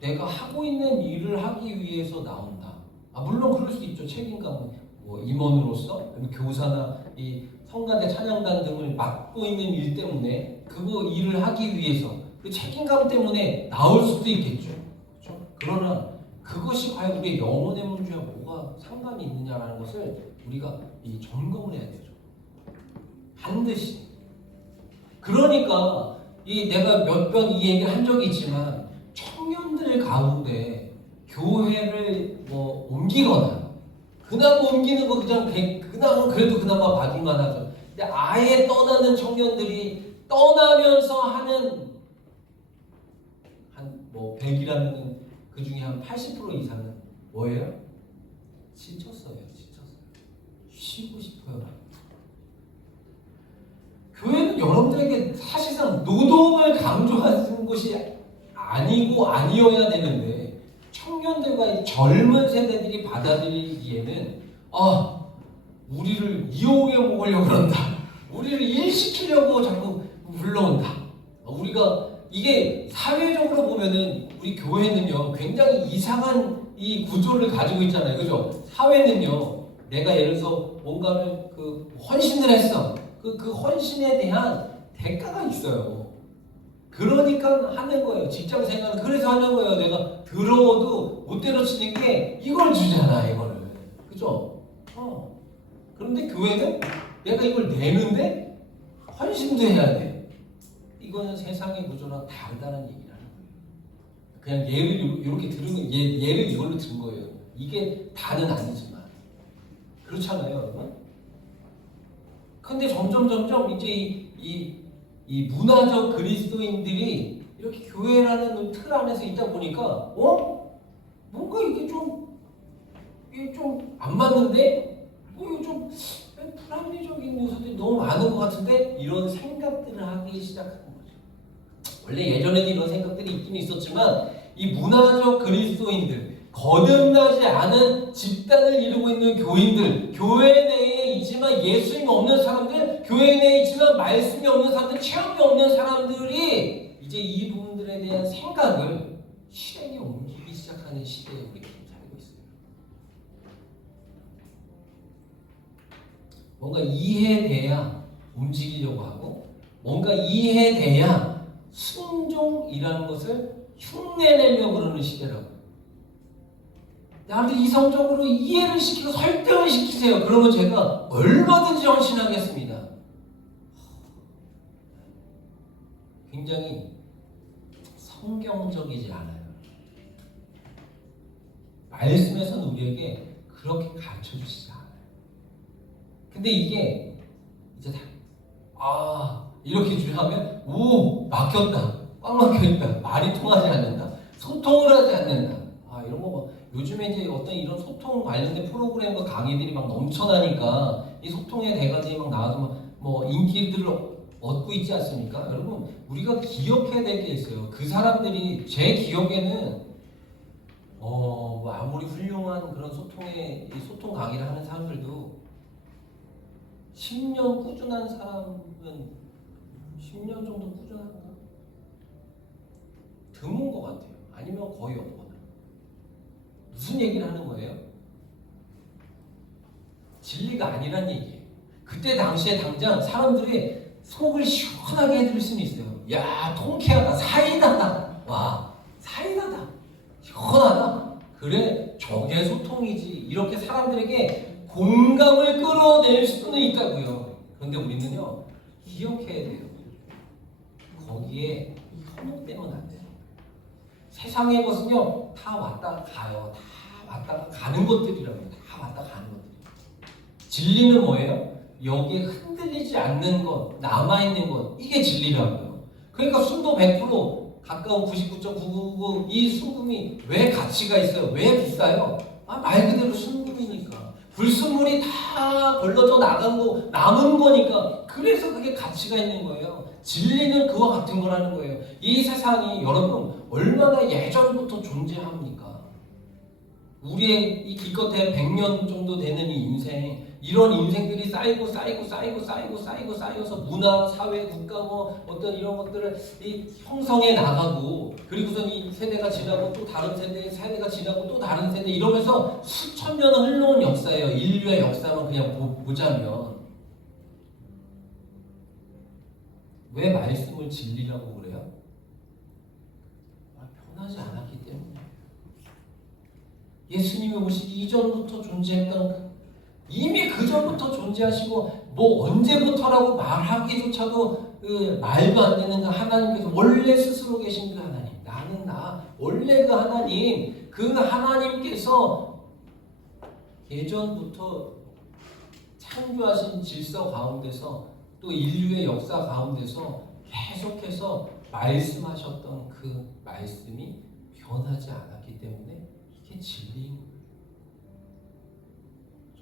내가 하고 있는 일을 하기 위해서 나온다. 물론 그럴 수도 있죠. 책임감은 뭐 임원으로서, 교사나 이 성가대 찬양단 등을 맡고 있는 일 때문에 그거 일을 하기 위해서 그 책임감 때문에 나올 수도 있겠죠. 그렇죠? 그러나 그것이 과연 우리의 영혼의 문제와 뭐가 상관이 있느냐라는 것을 우리가 이 점검을 해야 되죠. 반드시. 그러니까 내가 몇 번 이 얘기를 한 적이 있지만 청년들 가운데 교회를 뭐 옮기거나 그나마 옮기는 거 그나마 그래도 그나마 봐줄만 하죠. 근데 아예 떠나는 청년들이 떠나면서 하는 한 뭐 100이라면 그 중에 한 80% 이상은 뭐예요? 지쳤어요. 쉬고 싶어요. 교회는 여러분들에게 사실상 노동을 강조하는 것이 아니고 아니어야 되는데, 청년들과 이 젊은 세대들이 받아들이기에는 우리를 이용해 먹으려고 그런다, 우리를 일시키려고 자꾸 불러온다. 우리가 이게 사회적으로 보면은 우리 교회는요 굉장히 이상한 이 구조를 가지고 있잖아요, 그죠? 사회는요 내가 예를 들어서 뭔가를 헌신을 했어. 그 헌신에 대한 대가가 있어요. 그러니까 하는 거예요. 직장 생활은 그래서 하는 거예요. 내가 더러워도 못 때려치는 게 이걸 주잖아, 이거를. 그죠? 그런데 교회는 내가 이걸 내는데 헌신도 해야 돼. 이거는 세상의 구조랑 다르다는 얘기라는 거예요. 그냥 예를 이렇게 예를 이걸로 든 거예요. 이게 다는 아니지만. 그렇잖아요, 여러분? 근데 점점 이제 이 문화적 그리스도인들이 이렇게 교회라는 틀 안에서 있다 보니까 뭔가 이게 좀 안 맞는데, 이거 좀 불합리적인 요소들이 너무 많은 것 같은데, 이런 생각들을 하기 시작하는 거죠. 원래 예전에도 이런 생각들이 있긴 있었지만 이 문화적 그리스도인들, 거듭나지 않은 집단을 이루고 있는 교인들, 교회 내에 있지만 예수님이 없는 사람들, 교회 내에 있지만 말씀이 없는 사람들, 체험이 없는 사람들이 이제 이 부분들에 대한 생각을 실행에 옮기기 시작하는 시대에 우리가 살고 뭔가 이해돼야 움직이려고 하고 뭔가 이해돼야 순종이라는 것을 흉내내려고 그러는 시대라고. 나한테 이성적으로 이해를 시키고 설득을 시키세요. 그러면 제가 얼마든지 헌신하겠습니다. 굉장히 성경적이지 않아요. 말씀에서는 우리에게 그렇게 가르쳐 주시지 않아요. 근데 이게 이제 이렇게 주하면 막혔다, 꽉 막혀있다, 말이 통하지 않는다, 소통을 하지 않는다. 이런 거 요즘에 이제 어떤 이런 소통 관련된 프로그램과 강의들이 막 넘쳐나니까 이 소통의 대가들이 막 나와서 뭐 인기들을 얻고 있지 않습니까? 여러분, 우리가 기억해야 될 게 있어요. 그 사람들이 제 기억에는 뭐 아무리 훌륭한 그런 소통 강의를 하는 사람들도 10년 꾸준한 사람은 10년 정도 꾸준한가? 드문 것 같아요. 아니면 거의 없거나. 무슨 얘기를 하는 거예요? 진리가 아니란 얘기예요. 그때 당시에 당장 사람들이 속을 시원하게 해드릴 수는 있어요. 야, 통쾌하다, 사이다다. 와, 사이다다, 시원하다. 그래, 저게 소통이지. 이렇게 사람들에게 공감을 끌어낼 수는 있다고요. 그런데 우리는요, 기억해야 돼요. 거기에 현혹되면 안 돼요. 세상의 것은요, 다 왔다 가요. 다 왔다 가는 것들이라고요. 다 왔다 가는 것들. 진리는 뭐예요? 여기에 흔들리지 않는 것, 남아있는 것, 이게 진리라고요. 그러니까 순도 100%, 가까운 99.999, 이 순금이 왜 가치가 있어요? 왜 비싸요? 말 그대로 순금이니까. 불순물이 다 걸러져 나간 거, 남은 거니까. 그래서 그게 가치가 있는 거예요. 진리는 그와 같은 거라는 거예요. 이 세상이 여러분 얼마나 예전부터 존재합니까? 우리의 이 기껏해 100년 정도 되는 이 인생, 이런 인생들이 쌓여서 문화, 사회, 국가 어떤 이런 것들을 형성해 나가고, 그리고선 이 세대가 지나고 또 다른 세대가 지나고 또 다른 세대, 이러면서 수천 년 흘러온 역사예요. 인류의 역사만 그냥 보자면. 왜 말씀을 진리라고 그래요? 변하지 않았기 때문에. 예수님이 오시기 이전부터 존재했던, 이미 그 전부터 존재하시고, 뭐 언제부터라고 말하기조차도 말도 안 되는 그 하나님께서 원래 스스로 계신 그 하나님, 나는 원래 그 하나님께서 예전부터 창조하신 질서 가운데서 또 인류의 역사 가운데서 계속해서 말씀하셨던 그 말씀이 변하지 않았기 때문에 이게 진리인 거예요.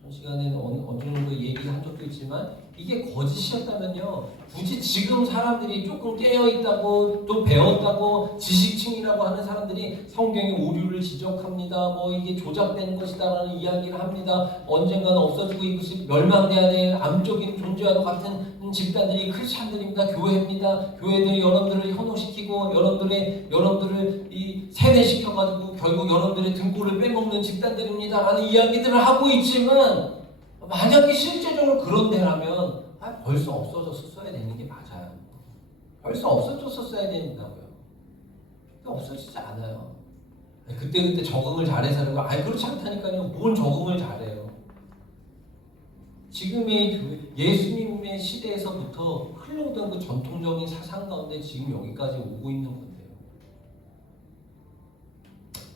전 시간에는 어느 정도 얘기를 한 적도 있지만, 이게 거짓이었다면요, 굳이 지금 사람들이 조금 깨어있다고 또 배웠다고 지식층이라고 하는 사람들이 성경의 오류를 지적합니다. 이게 조작된 것이다라는 이야기를 합니다. 언젠가는 없어지고 이것이 멸망돼야 될 암적인 존재와도 같은 집단들이 크리스찬들입니다. 교회입니다. 교회들이 여러분들을 현혹시키고 여러분들을 이 세뇌시켜가지고 결국 여러분들의 등골을 빼먹는 집단들입니다 라는 이야기들을 하고 있지만, 만약에 실제적으로 그런 데라면 벌써 없어졌었어야 되는 게 맞아요. 벌써 없어졌었어야 된다고요. 근데 없어지지 않아요. 그때 적응을 잘해서 하는 거, 그렇지 않다니까요. 뭔 적응을 잘해요. 지금의 예수님의 시대에서부터 흘러오던 그 전통적인 사상 가운데 지금 여기까지 오고 있는 건데요.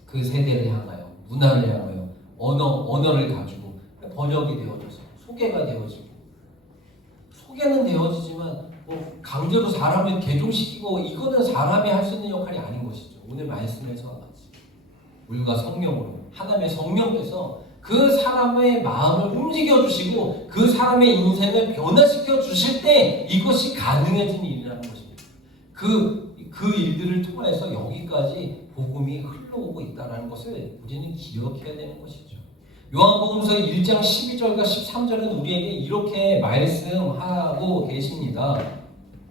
그 세대를 향하여, 문화를 향하여, 언어를 가지고 번역이 되어져서 소개가 되어지고, 소개는 되어지지만 강제로 사람을 개종시키고, 이거는 사람이 할 수 있는 역할이 아닌 것이죠. 오늘 말씀에서와 같이 물과 성령으로 하나님의 성령께서 그 사람의 마음을 움직여 주시고 그 사람의 인생을 변화시켜 주실 때 이것이 가능해진 일이라는 것입니다. 그 일들을 통해서 여기까지 복음이 흘러오고 있다는 것을 우리는 기억해야 되는 것이죠. 요한복음서 1장 12절과 13절은 우리에게 이렇게 말씀하고 계십니다.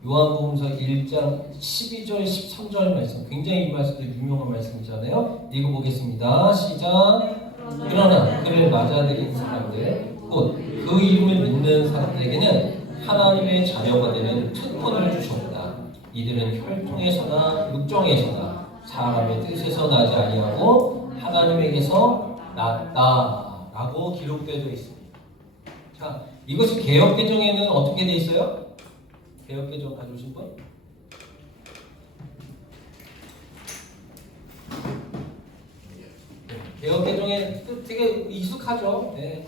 요한복음서 1장 12절 13절 말씀, 굉장히 이 말씀도 유명한 말씀이잖아요. 읽어보겠습니다. 시작. 그러나 그를 맞아들인 사람들 그 이름을 믿는 사람들에게는 하나님의 자녀가 되는 특권을 주셨다. 이들은 혈통에서나 육정에서나 사람의 뜻에서 나지 아니하고 하나님에게서 났다라고 기록되어 있습니다. 자, 이것이 개역개정에는 어떻게 돼 있어요? 개역개정 가져오신 분? 개역개정에 되게 익숙하죠. 네.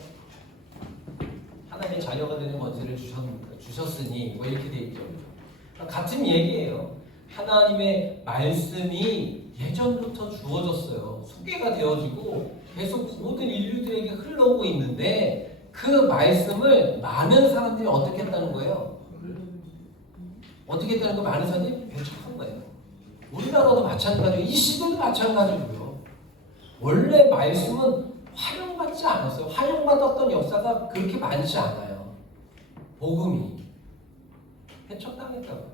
하나님의 자녀가 되는 권세를 주셨으니 뭐 이렇게 돼 있죠. 같은 얘기예요. 하나님의 말씀이 예전부터 주어졌어요. 소개가 되어지고 계속 모든 인류들에게 흘러오고 있는데 그 말씀을 많은 사람들이 어떻게 했다는 거예요? 어떻게 했다는 거 많은 사람들이 배척한 거예요. 우리나라도 마찬가지고 이 시대도 마찬가지고요. 원래 말씀은 활용받지 않았어요. 활용받았던 역사가 그렇게 많지 않아요. 복음이 배척당했다고.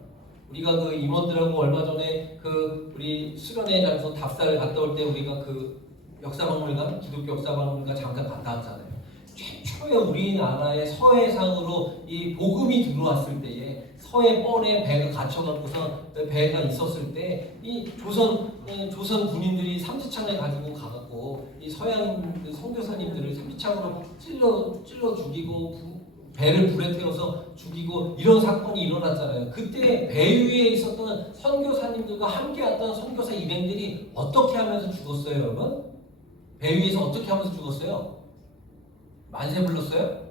우리가 그 임원들하고 얼마 전에 그 우리 수련회 장소 답사를 갔다 올 때 우리가 그 역사박물관, 기독교 역사박물관 잠깐 갔다 왔잖아요. 최초의 우리나라의 서해상으로 이 복음이 들어왔을 때에 서해 뻘에 배가 갇혀갖고서 배가 있었을 때 이 조선 군인들이 삼지창을 가지고 가갖고 이 서양 선교사님들을 삼지창으로 찔러 죽이고 배를 불에 태워서 죽이고 이런 사건이 일어났잖아요. 그때 배 위에 있었던 선교사님들과 함께 왔던 선교사 일행들이 어떻게 하면서 죽었어요, 여러분? 배 위에서 어떻게 하면서 죽었어요? 만세 불렀어요?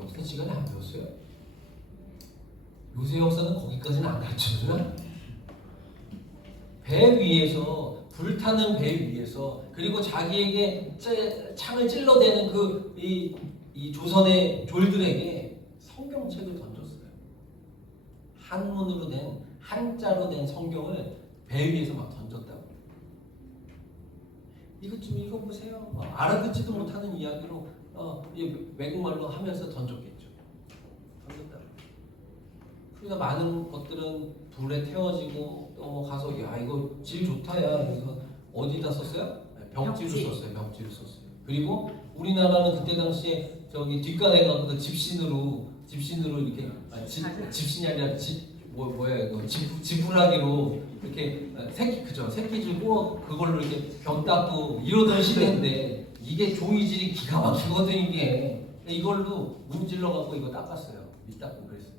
역사 시간에 안 배웠어요? 요새 역사는 거기까지는 안 가르쳐주나? 배 위에서 불타는 배 위에서 그리고 자기에게 창을 찔러대는 이 조선의 졸들에게 성경책을 던졌어요. 한문으로 된 한자로 된 성경을 배 위에서 막 던졌다고. 이것 좀 읽어보세요. 알아듣지도 못하는 이야기로 외국말로 하면서 던졌겠죠. 던졌다고. 그러니까 많은 것들은 불에 태워지고 또 뭐 가서 야 이거 질 좋다야 그래서 어디다 썼어요? 벽지로 썼어요. 벽지로 썼어요. 그리고 우리나라는 그때 당시에 저기 뒷간에 가서 그 집신으로 이렇게 집신이 아니라 지푸라기로 이렇게 새끼 주고 그걸로 이렇게 벽 닦고 이러던 시대인데 이게 종이질이 기가 막히거든 이게. 이걸로 문질러 갖고 이거 닦았어요. 밑닦고 그랬어요.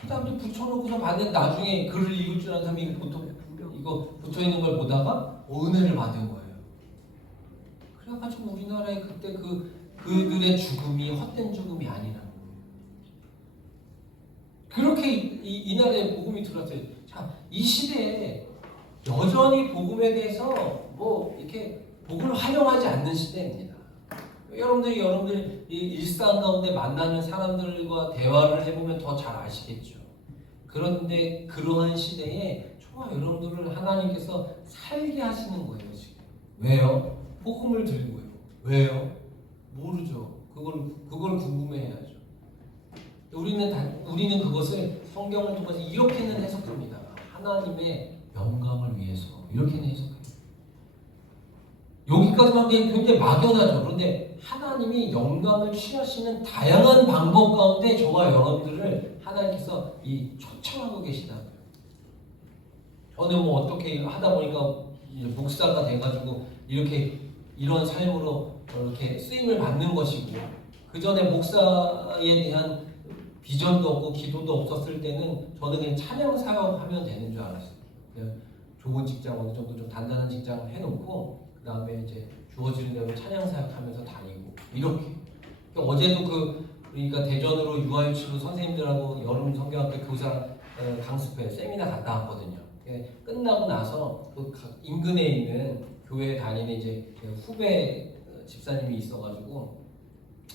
그 다음에 붙여놓고서 봤는데 나중에 글을 읽을 줄 아는 사람이 보통 이거 붙어있는 걸 보다가 은혜를 받은 거예요. 그래가지고 우리나라의 그때 그들의 죽음이 헛된 죽음이 아니라는 거예요. 그렇게 이 나라에 복음이 들어왔어요. 자, 이 시대에 여전히 복음에 대해서 뭐 이렇게 복음을 활용하지 않는 시대입니다. 여러분들이 일상 가운데 만나는 사람들과 대화를 해보면 더 잘 아시겠죠. 그런데 그러한 시대에 정말 여러분들을 하나님께서 살게 하시는 거예요, 지금. 왜요? 복음을 들고요. 왜요? 모르죠. 그걸 궁금해해야죠. 우리는 그것을 성경을 통해서 이렇게는 해석합니다. 하나님의 영광을 위해서 이렇게는 해석해요. 여기까지만 굉장히 막연하죠. 그런데 하나님이 영광을 취하시는 다양한 방법 가운데 저와 여러분들을 하나님께서 초청하고 계시다고요. 저는 뭐 어떻게 하다 보니까 목사가 돼가지고 이런 삶으로 이렇게 쓰임을 받는 것이고, 그 전에 목사에 대한 비전도 없고 기도도 없었을 때는 저는 그냥 찬양 사역하면 되는 줄 알았어요. 그냥 좋은 직장 어느 정도 좀 단단한 직장 해놓고 그 다음에 이제 주어지는 대로 찬양 사역하면서 다니고 이렇게. 그러니까 어제도 그러니까 대전으로 유아유치부 선생님들하고 여름 성경학교 교사 강습회 세미나 갔다 왔거든요. 끝나고 나서 그 인근에 있는 교회에 다니는 이제 후배 집사님이 있어가지고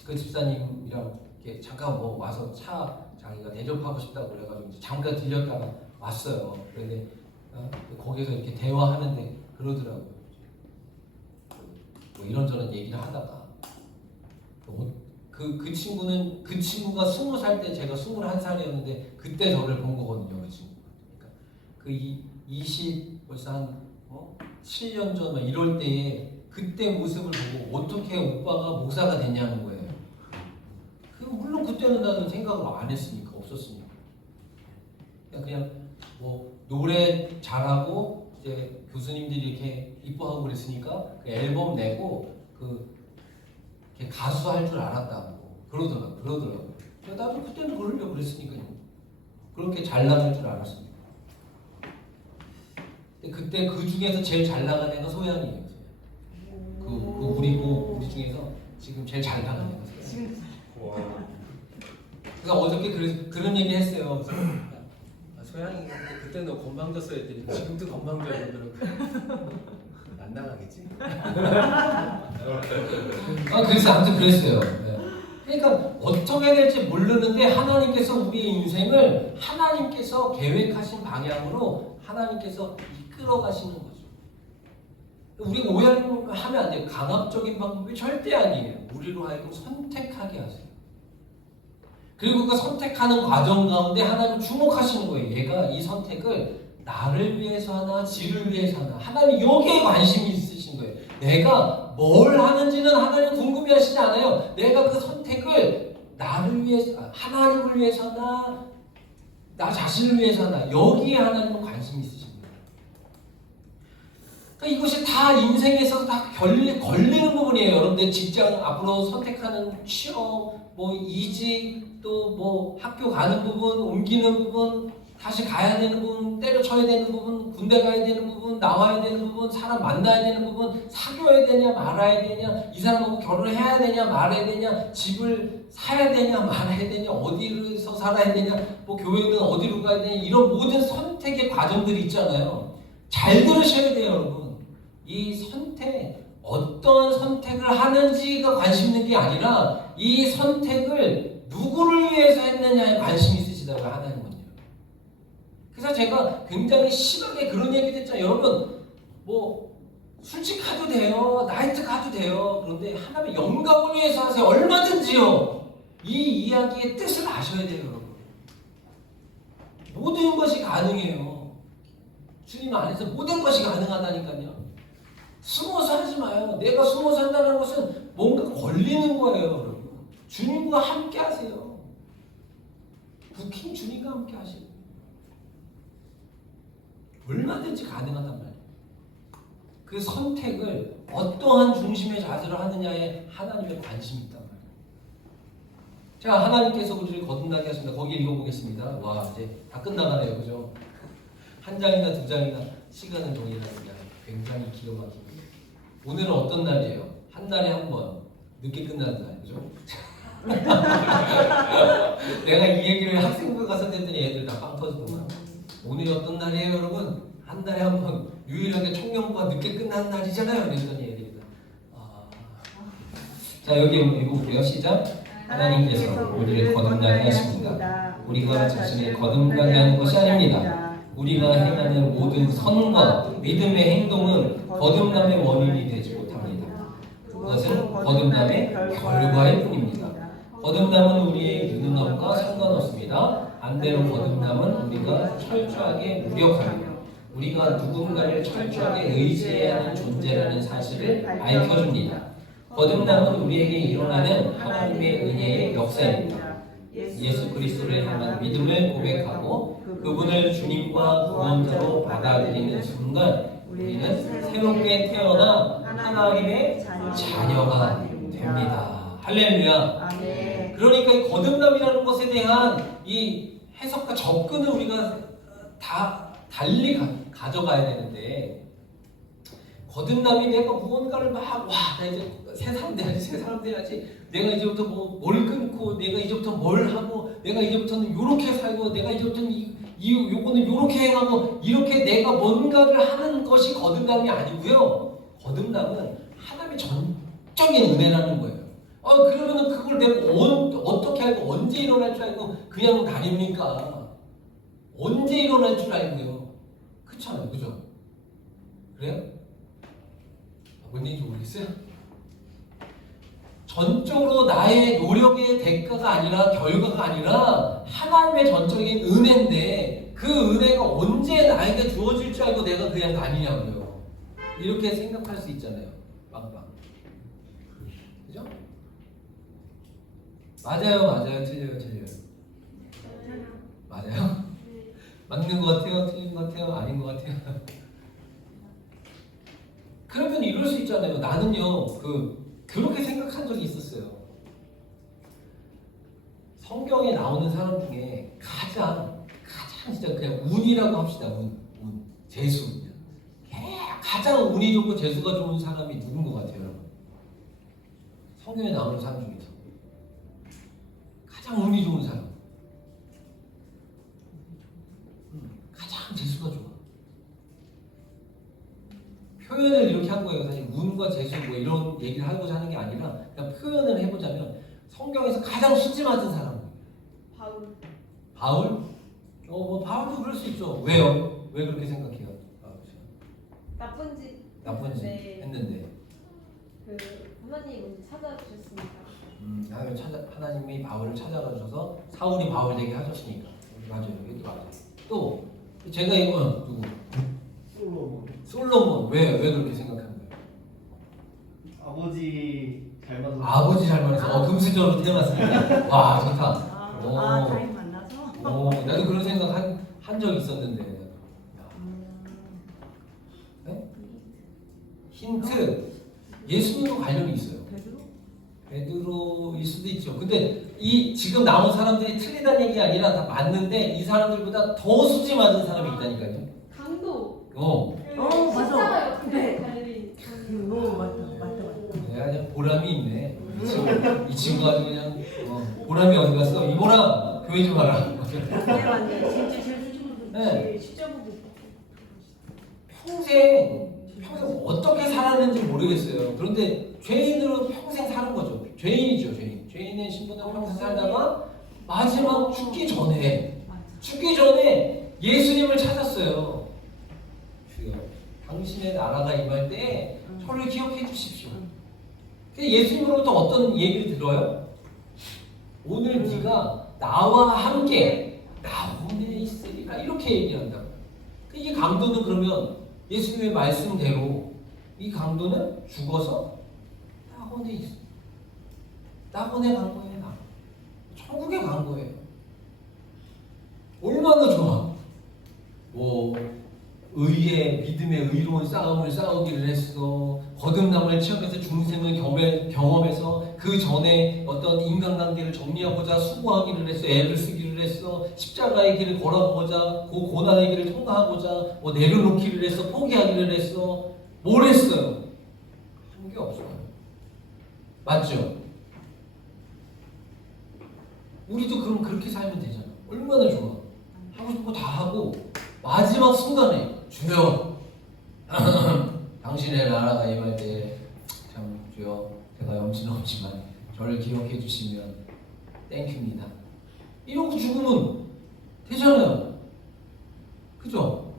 그 집사님이랑 이렇게 잠깐 뭐 와서 자기가 대접하고 싶다고 그래가지고 잠깐 들렸다가 왔어요. 그런데 거기서 이렇게 대화하는데 그러더라고요. 뭐 이런저런 얘기를 하다가 그 친구가 20살 때 제가 21살이었는데 그때 저를 본 거거든요. 그 친구가. 그러니까 벌써 한 7년 전 이럴 때에 그때 모습을 보고 어떻게 오빠가 목사가 됐냐는 거예요. 물론 그때는 나는 생각을 안 했으니까, 없었으니까. 그냥 뭐 노래 잘하고 이제 교수님들이 이렇게 이뻐하고 그랬으니까 그 앨범 내고 이렇게 가수 할 줄 알았다고 그러더라고요. 나도 그때는 그러려고 그랬으니까요. 그렇게 잘 나갈 줄 알았으니까. 근데 그때 그 중에서 제일 잘 나간 애가 소양이에요. 우리 중에서 지금 제일 잘 나간 애가 소양. 와. 그래서 어저께 그런 얘기 했어요. 그래서 소양이 그때는 건방졌어 했더니 지금도 건방져 이러더라고요. 안 나가겠지? 그래서 아무튼 그랬어요. 네. 그러니까 어떻게 해야 될지 모르는데 하나님께서 우리의 인생을 하나님께서 계획하신 방향으로 하나님께서 이끌어 가시는 거죠. 우리가 오해하면 안 돼요. 강압적인 방법이 절대 아니에요. 우리로 하여금 선택하게 하세요. 그리고 그 선택하는 과정 가운데 하나님 주목하시는 거예요. 얘가 이 선택을 나를 위해서 하나, 지를 위해서 하나. 하나님 여기에 관심이 있으신 거예요. 내가 뭘 하는지는 하나님 궁금해하시지 않아요. 내가 그 선택을 나를 위해서, 하나님을 위해서 하나, 나 자신을 위해서 하나. 여기에 하나님은 관심이 있으신 거예요. 그러니까 이것이 다 인생에서 다 걸리는 부분이에요. 여러분들 직장 앞으로 선택하는 취업, 뭐 이직, 또 뭐 학교 가는 부분, 옮기는 부분, 다시 가야 되는 부분, 때려쳐야 되는 부분, 군대 가야 되는 부분, 나와야 되는 부분, 사람 만나야 되는 부분, 사귀어야 되냐 말아야 되냐, 이 사람하고 결혼해야 되냐 말아야 되냐, 집을 사야 되냐 말아야 되냐, 어디서 살아야 되냐, 뭐 교회는 어디로 가야 되냐, 이런 모든 선택의 과정들이 있잖아요. 잘 들으셔야 돼요, 여러분. 이 선택, 어떤 선택을 하는지가 관심 있는 게 아니라 이 선택을 누구를 위해서 했느냐에 관심이 있으시다고 하나님은요. 그래서 제가 굉장히 심하게 그런 얘기 했잖아요. 여러분, 뭐 술집 가도 돼요, 나이트 가도 돼요. 그런데 하나님의 영광을 위해서 하세요. 얼마든지요. 이 이야기의 뜻을 아셔야 돼요, 여러분. 모든 것이 가능해요. 주님 안에서 모든 것이 가능하다니까요. 숨어서 하지 마요. 내가 숨어서 한다는 것은 뭔가 걸리는 거예요, 여러분. 주님과 함께 하세요. 부킹 주님과 함께 하시고 얼마든지 가능하단 말이에요. 그 선택을 어떠한 중심의 자세로 하느냐에 하나님의 관심이 있단 말이에요. 자, 하나님께서 우리를 거듭나게 하십니다. 거기 읽어보겠습니다. 와, 이제 다 끝나가네요, 그죠? 한 장이나 두 장이나 시간은 동일하니까 굉장히 기가 막힙니다. 오늘은 어떤 날이에요? 한 달에 한 번 늦게 끝나는 날, 그죠? 내가 이 얘기를 학생부 가서 했더니 애들 다 빵 터지더만. 오늘이 어떤 날이에요, 여러분? 한 달에 한 번 유일하게 청년부가 늦게 끝나는 날이잖아요. 그랬더니 애들이 자, 여기 읽어볼게요. 시작. 하나님께서 우리를 거듭나게 하십니다. 우리가 자신을 거듭나게 하는 것이 아닙니다. 우리가 행하는 모든 선과 믿음의 행동은 거듭남의 원인이 되지 못합니다. 그것은 거듭남의 결과일 뿐입니다. 거듭남은 우리의 유능함과 상관없습니다. 반대로 거듭남은 우리가 철저하게 무력하며 우리가 누군가를 철저하게 의지해야 하는 존재라는 사실을 밝혀줍니다. 거듭남은 우리에게 일어나는 하나님의 은혜의 역사입니다. 예수 그리스도를 향한 믿음을 고백하고 그분을 주님과 구원자로 받아들이는 순간 우리는 새롭게 태어나 하나님의 자녀가 됩니다. 할렐루야. 아멘. 그러니까 이 거듭남이라는 것에 대한 이 해석과 접근을 우리가 다 달리 가져가야 되는데, 거듭남이 내가 무언가를 막 나 이제 새 사람 돼야지 내가 이제부터 뭘 끊고 내가 이제부터 뭘 하고 내가 이제부터는 요렇게 살고 내가 이제부터는 요거는 요렇게 행하고 이렇게 내가 뭔가를 하는 것이 거듭남이 아니고요. 거듭남은 하나님의 전적인 은혜라는 거예요. 그러면은 그걸 내가 어떻게 알고 언제 일어날 줄 알고 그냥 다닙니까? 언제 일어날 줄 알고요. 그렇잖아요, 그죠? 그래요? 뭔 얘기인지 모르겠어요? 전적으로 나의 노력의 대가가 아니라 결과가 아니라 하나님의 전적인 은혜인데 그 은혜가 언제 나에게 주어질 줄 알고 내가 그냥 다니냐고요. 이렇게 생각할 수 있잖아요. 빵빵. 그죠? 맞아요, 틀려요. 맞아요? 맞는 것 같아요, 틀린 것 같아요, 아닌 것 같아요. 그러면 이럴 수 있잖아요. 나는요, 그렇게 생각한 적이 있었어요. 성경에 나오는 사람 중에 가장 진짜 그냥 운이라고 합시다. 운, 재수. 가장 운이 좋고 재수가 좋은 사람이 누군 것 같아요, 여러분? 성경에 나오는 사람 중에서 가장 운이 좋은 사람, 가장 재수가 좋아. 표현을 이렇게 한 거예요. 사실 운과 재수 뭐 이런 얘기를 하고자 하는 게 아니라 그냥 표현을 해보자면 성경에서 가장 수지 맞은 사람. 바울? 뭐 바울도 그럴 수 있죠. 왜요? 왜 그렇게 생각해요? 나쁜 짓 했는데 그 하나님 찾아주셨으니까. 하나님이 바울을 찾아가 주셔서 사울이 바울 되게 하셨으니까. 맞아요. 이것도 맞아요. 또 제가 이거 누구? 솔로몬. 왜 그렇게 생각한 거예요? 아버지 잘 맞아서. 아버지 잘 만나서 금수저로 태어났습니다. 와 좋다. 잘 만나서. 나도 그런 생각 한 적이 있었는데. 네? 힌트. 예수님과 관련이 있어요. 베드로일 수도 있죠. 근데 이 지금 나온 사람들이 틀리다는 얘기 아니라 다 맞는데 이 사람들보다 더 수지 맞은 사람이 있다니까요. 강도. 맞아. 십자가 옆에 네. 달린 맞다. 내가 그냥 보람이 있네. 이 친구 아주 그냥 보람이 어디 갔어? 이보람 교회 좀 와라. 맞네. 진짜 제일 수줍은 네. 십자보고. 평생 어떻게 살았는지 모르겠어요. 그런데 죄인으로 평생 사는 거죠. 죄인이죠, 죄인. 죄인의 신분으로 평생 살다가 마지막 죽기 전에 예수님을 찾았어요. 주여, 당신의 나라가 임할 때 저를 기억해 주십시오. 예수님으로부터 어떤 얘기를 들어요? 오늘 네가 나와 함께 나홈에 있으리라 이렇게 얘기한다. 이 강도는 그러면 예수님의 말씀대로 이 강도는 죽어서 낙원에 있어. 낙원에 간 거예요. 천국에 간 거예요. 얼마나 좋아. 의의 믿음의 의로운 싸움을 싸우기를 했어. 거듭남을 체험해서 중생을 경험해서 그 전에 어떤 인간관계를 정리하고자 수고하기를 했어. 애를 쓰기를 했어. 십자가의 길을 걸어보고자 그 고난의 길을 통과하고자 내려놓기를 했어. 포기하기를 했어. 뭘 했어요? 한 게 없어요. 맞죠? 우리도 그럼 그렇게 살면 되잖아. 얼마나 좋아. 하고 싶은 거 다 하고 마지막 순간에 주여 당신의 나라가 임할 때 참 주여 제가 염치는 없지만 저를 기억해 주시면 땡큐입니다. 이러고 죽으면 되잖아요. 그죠?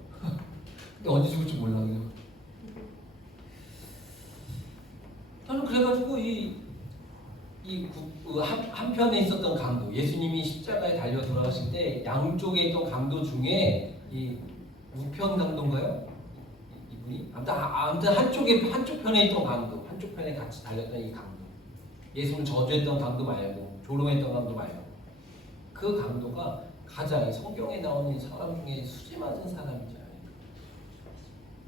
근데 언제 죽을지 몰라. 그냥. 저는 그래가지고 한편에 있었던 강도, 예수님이 십자가에 달려 돌아가실 때 양쪽에 있던 강도 중에 이 우편 강도인가요? 이분이 아무튼 한쪽 편에 있던 강도, 한쪽 편에 같이 달렸던 이 강도, 예수를 저주했던 강도 말고 조롱했던 강도 말고 그 강도가 가장 성경에 나오는 사람 중에 수지 맞은 사람이지 않을까.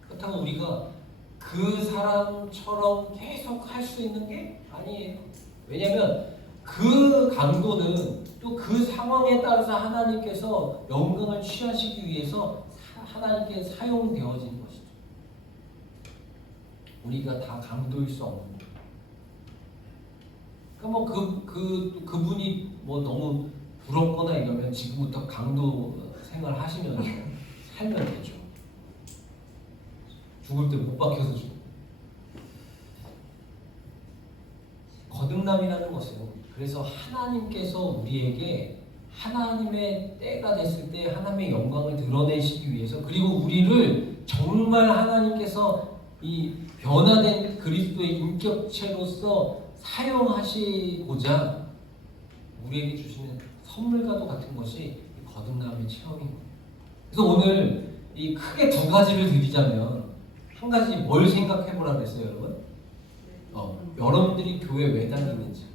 그렇다고 우리가 그 사람처럼 계속 할 수 있는 게 아니에요. 왜냐하면 그 강도는 또 그 상황에 따라서 하나님께서 영광을 취하시기 위해서 하나님께 사용되어진 것이죠. 우리가 다 강도일 수 없는 거예요. 그러니까 그분이 너무 부럽거나 이러면 지금부터 강도 생활 하시면서 살면 되죠. 죽을 때 못 박혀서 죽고. 거듭남이라는 것은 그래서 하나님께서 우리에게 하나님의 때가 됐을 때 하나님의 영광을 드러내시기 위해서 그리고 우리를 정말 하나님께서 이 변화된 그리스도의 인격체로서 사용하시고자 우리에게 주시는 선물과도 같은 것이 거듭남의 체험인 거예요. 그래서 오늘 이 크게 두 가지를 드리자면 한 가지 뭘 생각해 보라 그랬어요, 여러분? 여러분들이 교회 왜 다니는지,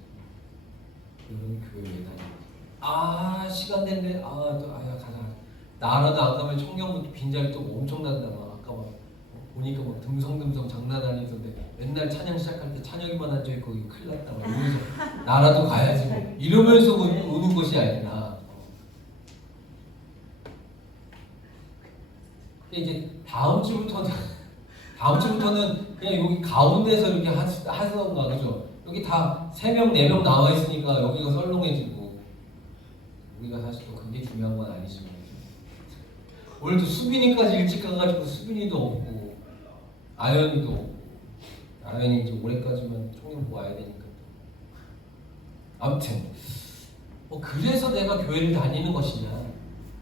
여러분 교회 왜 다니는지. 시간 됐네. 가자. 나라도 안 가면 청년부 빈자리 또 엄청난다. 막 아까 막 보니까 막 듬성듬성 장난 아니던데 맨날 찬양 시작할 때 찬영이만 앉아있고 이거 큰일 났다 막 이러면서 나라도 가야지 뭐 이러면서 오는 것이 아니라 근데 이제 다음 주부터는 그냥 여기 가운데서 이렇게 하던가 그죠? 여기 다 3명 4명 나와 있으니까 여기가 썰렁해지고 우리가 사실 또 그게 중요한 건 아니지만 오늘도 수빈이까지 일찍 가가지고 수빈이도 없고 아연이도 없고 아연이 이제 올해까지만 청년 와야 되니까 아무튼 그래서 내가 교회를 다니는 것이냐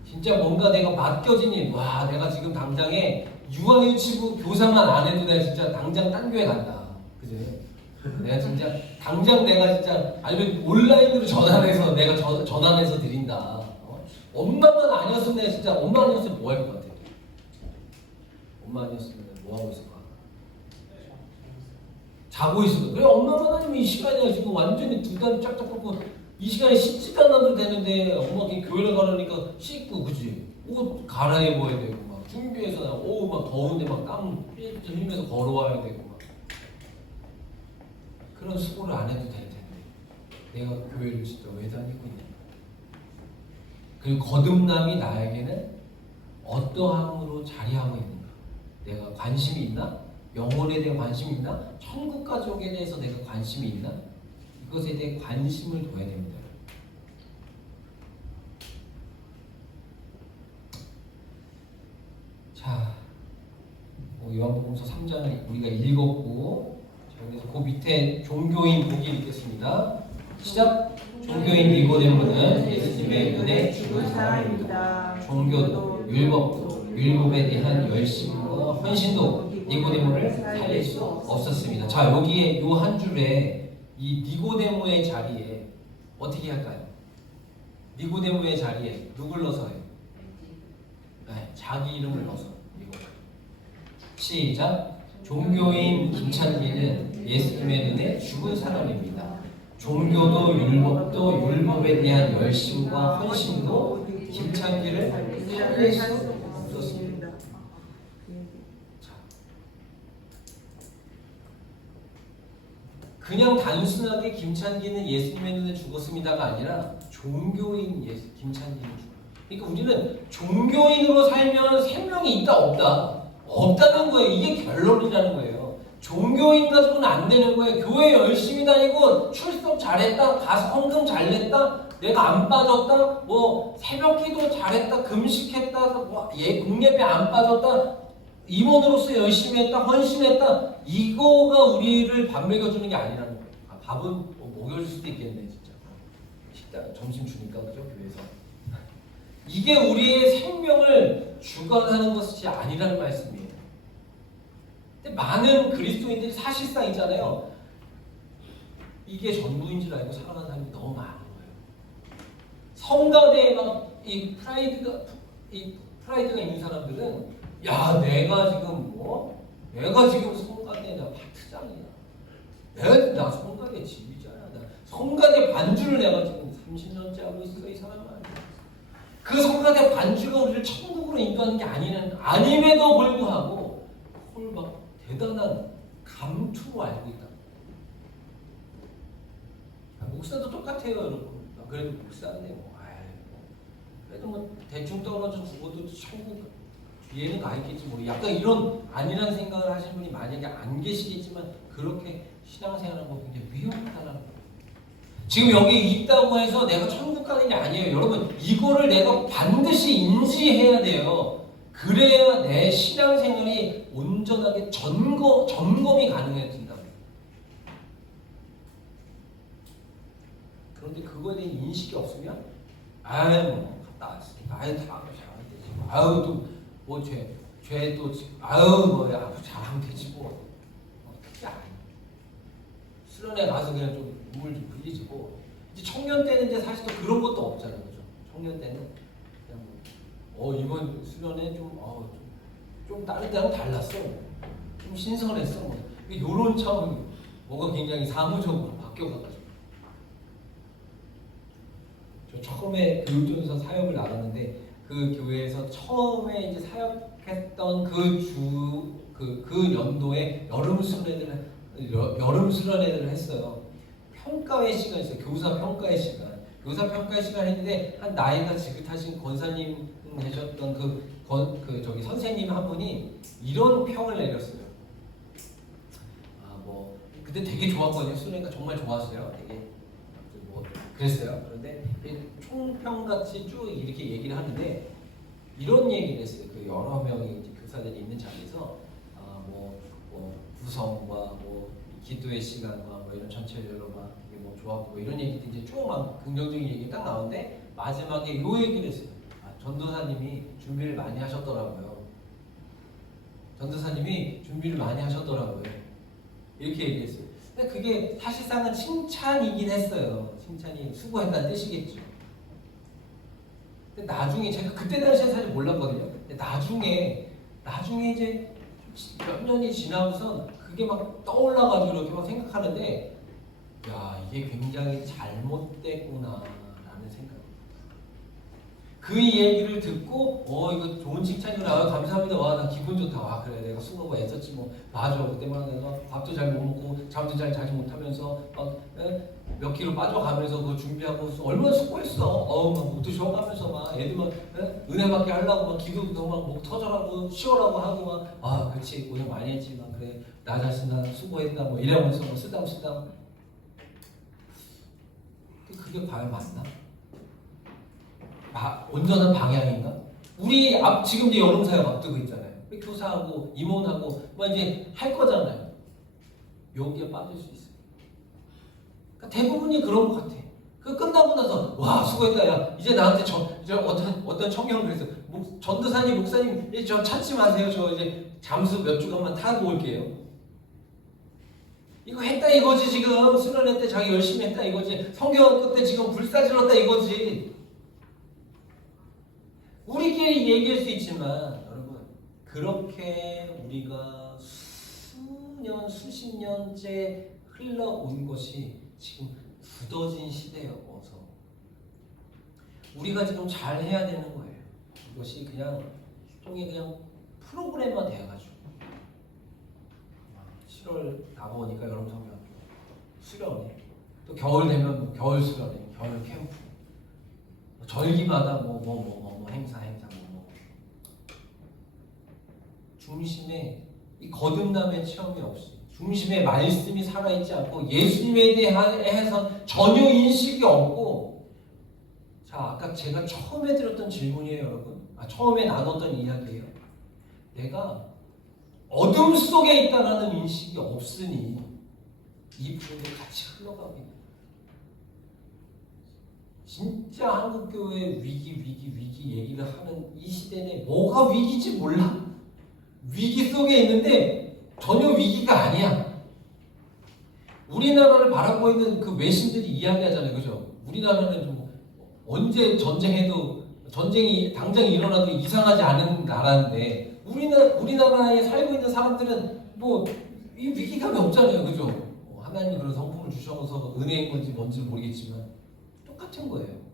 진짜 뭔가 내가 맡겨진 일 내가 지금 당장에 유아유치부 교사만 안 해도 내가 진짜 당장 딴 교회 간다 그지? 내가 진짜 당장 내가 진짜 아니면 온라인으로 전환해서 내가 전환해서 드린다 엄마만 아니었으면 내가 진짜 엄마 아니었으면 뭐 할 것 같아? 엄마 아니었으면 뭐 하고 있을까? 자고 있어도 그래 엄마만 아니면 이 시간이야 지금 완전히 두 다리 쫙쫙 뻗고 이 시간에 씻지도 않아도 되는데 엄마가 교회를 가라니까 씻고 그지? 옷 갈아입어야 되고 막 준비해서 막 더운데 막 땀 흘리면서 걸어와야 되고 막 그런 수고를 안 해도 될 텐데 내가 교회를 진짜 왜 다니고 있냐? 그리고 거듭남이 나에게는 어떠함으로 자리하고 있는가? 내가 관심이 있나? 영혼에 대한 관심이 있나? 천국 가족에 대해서 내가 관심이 있나? 이것에 대해 관심을 둬야 됩니다. 자, 요한복음서 3장을 우리가 읽었고 자, 그래서 그 밑에 종교인 보기 읽겠습니다. 시작! 종교인 니고데모는 예수님의 눈에 죽은 사람입니다. 종교도 율법도 율법에 대한 열심과 헌신도 니고데모를 살릴 수 없었습니다. 자 여기에 요 한 줄에 이 니고데모의 자리에 어떻게 할까요? 니고데모의 자리에 누굴 넣어서 해요? 네, 자기 이름을 넣어서 이거. 시작! 종교인 김찬기는 예수님의 눈에 죽은 사람입니다. 종교도 율법도 율법에 대한 열심과 헌신도 김찬기를 살릴 수 없었습니다. 그냥 단순하게 김찬기는 예수님의 눈에 죽었습니다가 아니라 종교인 김찬기는 죽었어요. 그러니까 우리는 종교인으로 살면 생명이 있다 없다? 없다는 거예요. 이게 결론이라는 거예요. 종교인 가지고는 안 되는 거예요. 교회 열심히 다니고 출석 잘했다, 가서 헌금 잘 냈다, 내가 안 빠졌다, 뭐 새벽기도 잘했다, 금식했다, 뭐 공예배 안 빠졌다, 임원으로서 열심히 했다, 헌신했다. 이거가 우리를 밥 먹여주는 게 아니라는 거예요. 밥은 먹여줄 수도 있겠네 진짜. 식당 점심 주니까 그죠 교회에서. 이게 우리의 생명을 주관하는 것이 아니라는 말씀이에요. 근데 많은 그리스도인들이 사실상 있잖아요. 이게 전부인 줄 알고 살아가는 사람이 너무 많은 거예요. 성가대에 막 이 프라이드가 있는 사람들은 야 내가 지금 성가대 나 파트장이야. 나 성가대 지휘자야. 나 성가대 반주를 내가 지금 30년째 하고 있어 이 사람은. 그 성가대 반주가 우리를 천국으로 인도하는 게 아님에도 불구하고 그걸 막 대단한 감투로 알고 있다. 목사도 똑같아요, 여러분. 그래도 목사인데 그래도 뭐 대충 떨어져 죽어도 천국 뒤에는 가 있겠지 뭐 약간 이런 아니란 생각을 하시는 분이 만약에 안 계시겠지만 그렇게 신앙생활하는 거 굉장히 위험하다는 거예요. 지금 여기 있다고 해서 내가 천국 가는 게 아니에요. 여러분 이거를 내가 반드시 인지해야 돼요. 그래야 내 신앙생활이 온전하게 점검이 가능해진다고. 그런데 그거에 대한 인식이 없으면 갔다 왔으니까 다 잘하면 되지. 또 죄도 잘하면 되지 뭐. 그게 아니에요. 수련회 가서 그냥 좀 눈물 좀 흘리지 뭐. 이제 청년 때는 이제 사실 또 그런 것도 없잖아요, 그죠? 청년 때는 그냥 이번 수련회 좀 다른 때랑 달랐어. 좀 신선했어. 이런 차원 뭐가 굉장히 사무적으로 바뀌어가가지고 저 처음에 교육전도사 사역을 나갔는데 그 교회에서 처음에 이제 사역했던 그 연도에 여름 수련회를 했어요. 평가회 시간 있어요. 교사 평가회 시간. 교사 평가회 시간 했는데 한 나이가 지긋하신 권사님 되셨던 저기 선생님 한 분이 이런 평을 내렸어요. 그때 되게 좋았거든요. 수련회가 정말 좋았어요. 되게 뭐 그랬어요. 그런데 총평같이 쭉 이렇게 얘기를 하는데 이런 얘기를 했어요. 그 여러 명이 이제 교사들이 있는 자리에서 구성과 기도의 시간과 이런 전체적으로 이게 좋았고 이런 얘기들 이제 쭉 막 긍정적인 얘기 딱 나오는데 마지막에 요 얘기를 했어요. 전도사님이 준비를 많이 하셨더라고요. 전도사님이 준비를 많이 하셨더라고요. 이렇게 얘기했어요. 근데 그게 사실상은 칭찬이긴 했어요. 칭찬이 수고했다는 뜻이겠죠. 근데 나중에 제가 그때 당시에 사실 몰랐거든요. 근데 나중에 이제 몇 년이 지나고선 그게 막 떠올라가지고 이렇게 막 생각하는데 야 이게 굉장히 잘못됐구나라는 생각. 그 얘기를 듣고 이거 좋은 칭찬이구나. 감사합니다. 와 나 기분 좋다. 와 그래 내가 수고하고 애썼지 뭐. 맞아 그때만 내가 밥도 잘 못 먹고 잠도 잘 자지 못하면서 막 몇 킬로 빠져가면서 그거 준비하고 얼마나 수고했어. 막 목도 쉬어가면서 막 애들 막 은혜 받게 하려고 막 기도도 막 목 터져라고 쉬어라고 하고 막 그렇지 고생 많이 했지만 그래 나 자신 나 수고했다 뭐 이러면서 쓰담 그게 과연 맞나? 온전한 방향인가? 우리 지금 이제 여름사역 앞두고 있잖아요. 교사하고 임원하고 이제 할 거잖아요. 여기에 빠질 수 있어요. 그러니까 대부분이 그런 것 같아. 그 끝나고 나서 와 수고했다 야 이제 나한테 이제 어떤 청년 그랬어. 전도사님 목사님 이제 저 찾지 마세요. 저 이제 잠수 몇 주간만 타고 올게요. 이거 했다 이거지 지금 수련회 때 자기 열심히 했다 이거지. 성경 끝에 지금 불사질렀다 이거지. 우리끼리 얘기할 수 있지만 여러분 그렇게 우리가 수십 년째 흘러온 것이 지금 굳어진 시대여서 우리가 지금 잘 해야 되는 거예요. 이것이 그냥 일종의 그냥 프로그램만 되어가지고 7월 다가오니까 여름 성경학교 수련회 또 겨울 되면 겨울 수련회 겨울 캠프 절기마다 행사 중심에 이 거듭남의 체험이 없이 중심에 말씀이 살아있지 않고 예수님에 대해서 전혀 인식이 없고 자 아까 제가 처음에 드렸던 질문이에요 여러분 처음에 나눴던 이야기예요. 내가 어둠 속에 있다는 인식이 없으니 이 부분도 같이 흘러가고 있는 진짜 한국교회 위기 얘기를 하는 이 시대는 뭐가 위기인지 몰라. 위기 속에 있는데 전혀 위기가 아니야. 우리나라를 바라보고 있는 그 외신들이 이야기하잖아요. 그죠? 우리나라는 좀 언제 전쟁이 당장 일어나도 이상하지 않은 나라인데 우리나라에 살고 있는 사람들은 이 위기감이 없잖아요. 그죠? 하나님이 그런 성품을 주셔서 은혜인 건지 뭔지 모르겠지만 똑같은 거예요.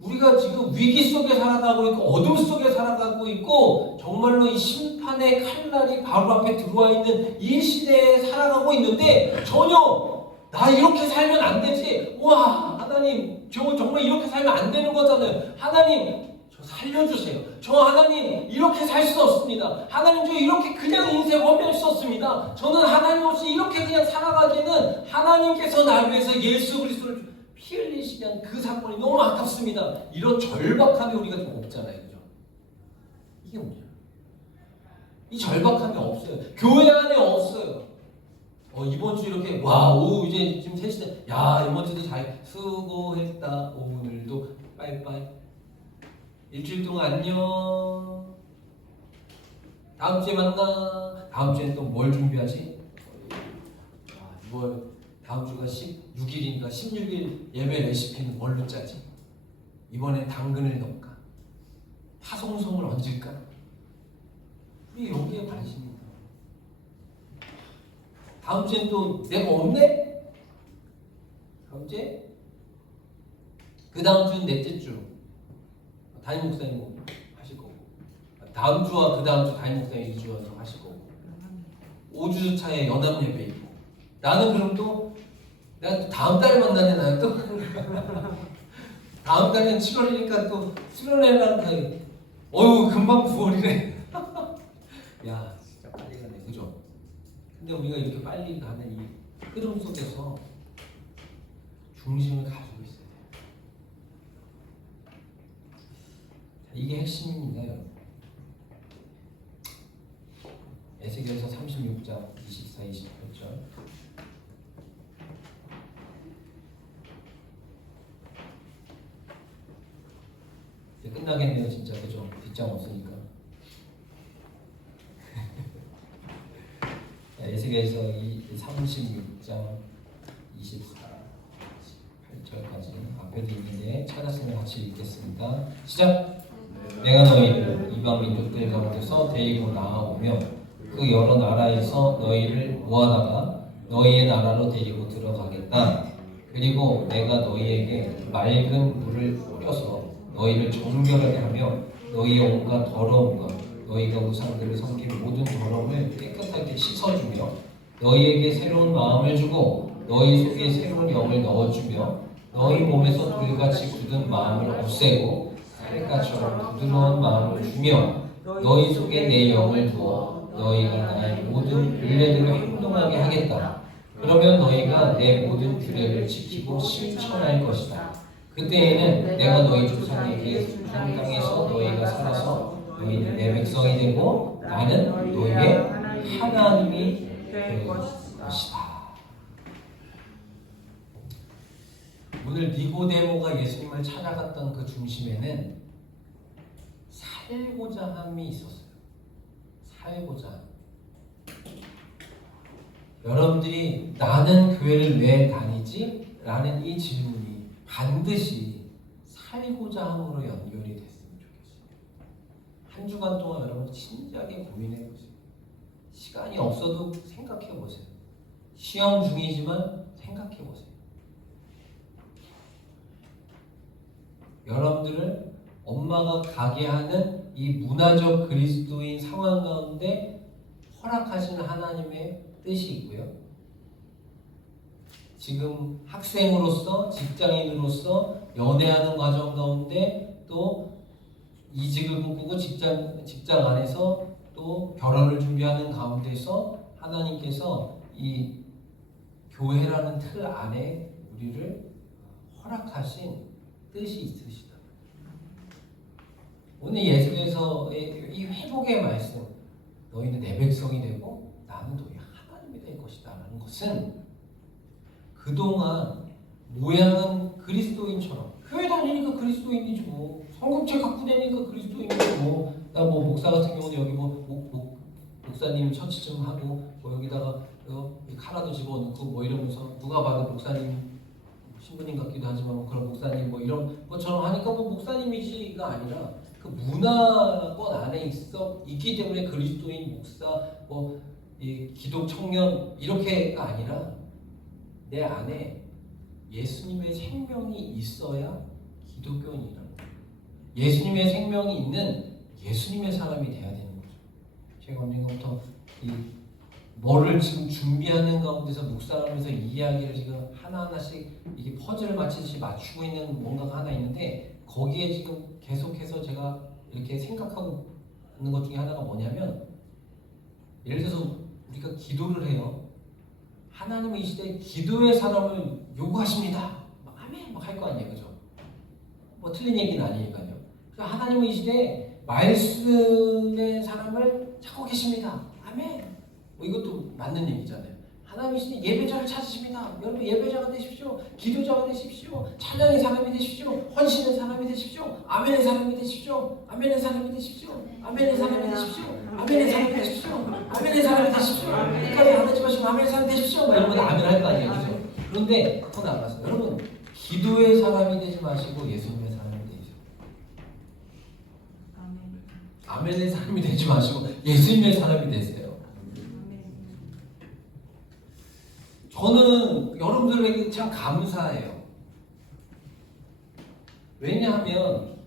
우리가 지금 위기 속에 살아가고 있고 어둠 속에 살아가고 있고 정말로 이 심판의 칼날이 바로 앞에 들어와 있는 이 시대에 살아가고 있는데 전혀 나 이렇게 살면 안 되지. 와 하나님 저 정말 이렇게 살면 안 되는 거잖아요. 하나님 저 살려주세요. 저 하나님 이렇게 살 수 없습니다. 하나님 저 이렇게 그냥 인생 허비할 수 없습니다. 저는 하나님 없이 이렇게 그냥 살아가기에는 하나님께서 나를 위해서 예수 그리스도를 피 흘리시면 그 사건이 너무 아깝습니다. 이런 절박함이 우리가 좀 없잖아요. 그죠? 이게 문제예요. 이 절박함이 없어요. 교회 안에 없어요. 이번 주 이렇게 오후 이제 지금 3시대 야 이번 주도 잘 수고했다. 오늘도 빠이빠이. 일주일 동안 안녕. 다음 주에 만나. 다음 주에 또 뭘 준비하지? 6월 다음 주가 16일이니까 16일 예배 레시피는 뭘로 짜지? 이번엔 당근을 넣을까? 파송송을 얹을까? 우리 여기에 관심이 있다. 다음 주엔 또 내가 없네? 다음 주에? 그 다음 주는 넷째 주 담임 목사님 하실 거고, 다음 주와 그 다음 주 담임 목사님 2주 연속 하실 거고, 5주 차에 연합 예배 있고, 나는 그럼 또 내가 또 다음 달에 만나네. 나는 또 다음 달엔 7월이니까 또 7월에랑 다 어휴 금방 9월이네. 야 진짜 빨리 가네, 그죠? 근데 우리가 이렇게 빨리 가는 이 흐름 속에서 중심을 가지고 있어야 돼요. 이게 핵심입니다, 여러분. 에스겔서 36장 24, 28절. 이제 끝나겠네요, 진짜, 그죠? 뒷장 없으니까. 에스겔서 36장 24, 28절까지 앞에도 있는데 찾았으면 같이 읽겠습니다. 시작! 내가 너희를 이방 민족들 가운데서 데리고 나아오며 그 여러 나라에서 너희를 모아다가 너희의 나라로 데리고 들어가겠다. 그리고 내가 너희에게 맑은 물을 뿌려서 너희를 정결하게 하며 너희의 온갖 더러움과 너희가 우상들을 섬긴 모든 더러움을 깨끗하게 씻어주며 너희에게 새로운 마음을 주고 너희 속에 새로운 영을 넣어주며 너희 몸에서 돌같이 굳은 마음을 없애고 쌀가처럼 부드러운 마음을 주며 너희 속에 내 영을 두어 너희가 나의 모든 율례대로 행동하게 하겠다. 그러면 너희가 내 모든 규례를 지키고 실천할 것이다. 그때에는 내가 너희 조상에게 준 땅에서 너희가 살아서 너희는 내 백성이 되고 나는 너희의 하나님이 될 것이다. 오늘 니고데모가 예수님을 찾아갔던 그 중심에는 살고자 함이 있었어요. 살고자 함. 여러분들이 나는 교회를 왜 다니지? 라는 이 질문이 반드시 살고자 함으로 연결이 됐으면 좋겠어요. 한 주간 동안 여러분 진지하게 고민해 보세요. 시간이 없어도 생각해 보세요. 시험 중이지만 생각해 보세요. 여러분들을 엄마가 가게 하는 이 문화적 그리스도인 상황 가운데 허락하시는 하나님의 뜻이 있고요. 지금 학생으로서, 직장인으로서 연애하는 과정 가운데 또 이직을 꿈꾸고 직장 안에서 또 결혼을 준비하는 가운데서 하나님께서 이 교회라는 틀 안에 우리를 허락하신 뜻이 있으시다. 오늘 예수께서의 이 회복의 말씀, 너희는 내 백성이 되고 나는 너희 하나님이 될 것이다 라는 것은 그동안 모양은 그리스도인처럼 교회 다니니까 그리스도인이지 뭐, 성경책 갖고 다니니까 그리스도인이지 뭐, 나 뭐 목사 같은 경우는 여기 목사님 처치 좀 하고 뭐 여기다가 카라도 집어넣고 뭐 이러면서 누가 봐도 목사님 신부님 같기도 하지만 뭐 그런 목사님 뭐 이런 것처럼 하니까 뭐 목사님이지가 아니라 그 문화권 안에 있기 때문에 그리스도인 목사 뭐 이 기독 청년 이렇게가 아니라 내 안에 예수님의 생명이 있어야 기독교인이라는 거예요. 예수님의 생명이 있는 예수님의 사람이 돼야 되는 거죠. 제가 언젠가부터 이 뭐를 지금 준비하는 가운데서 묵상하면서 이 이야기를 지금 하나하나씩 이게 퍼즐을 맞추듯이 맞추고 있는 뭔가가 하나 있는데 거기에 지금 계속해서 제가 이렇게 생각하고 있는 것 중에 하나가 뭐냐면 예를 들어서 우리가 기도를 해요. 하나님은 이 시대에 기도의 사람을 요구하십니다. 아멘 막 할 거 아니에요, 그죠? 뭐 틀린 얘기는 아니니까요. 그러니까 하나님은 이 시대에 말씀의 사람을 찾고 계십니다. 아멘. 뭐 이것도 맞는 얘기잖아요. 하나님이 이 시대에 예배자를 찾으십니다. 여러분 예배자가 되십시오. 기도자가 되십시오. 찬양의 사람이 되십시오. 헌신의 사람이 되십시오. 아멘의 사람이 되십시오. 아멘의 사람이 되십시오. 아멘의 사람이 되십시오. 아멘의 사람이 되십시오. 아멘의 사람이 되십시오. 끝까지 안 하지 마시고 아멘의 사람이 되십시오. 막 이런 거 아멘 할 거 아니에요, 그죠? 그런데 그건 안 맞습니다. 여러분 기도의 사람이 되지 마시고 예수님의 사람이 되세요. 아멘의 사람이 되지 마시고 예수님의 사람이 되세요. 저는 여러분들에게 참 감사해요. 왜냐하면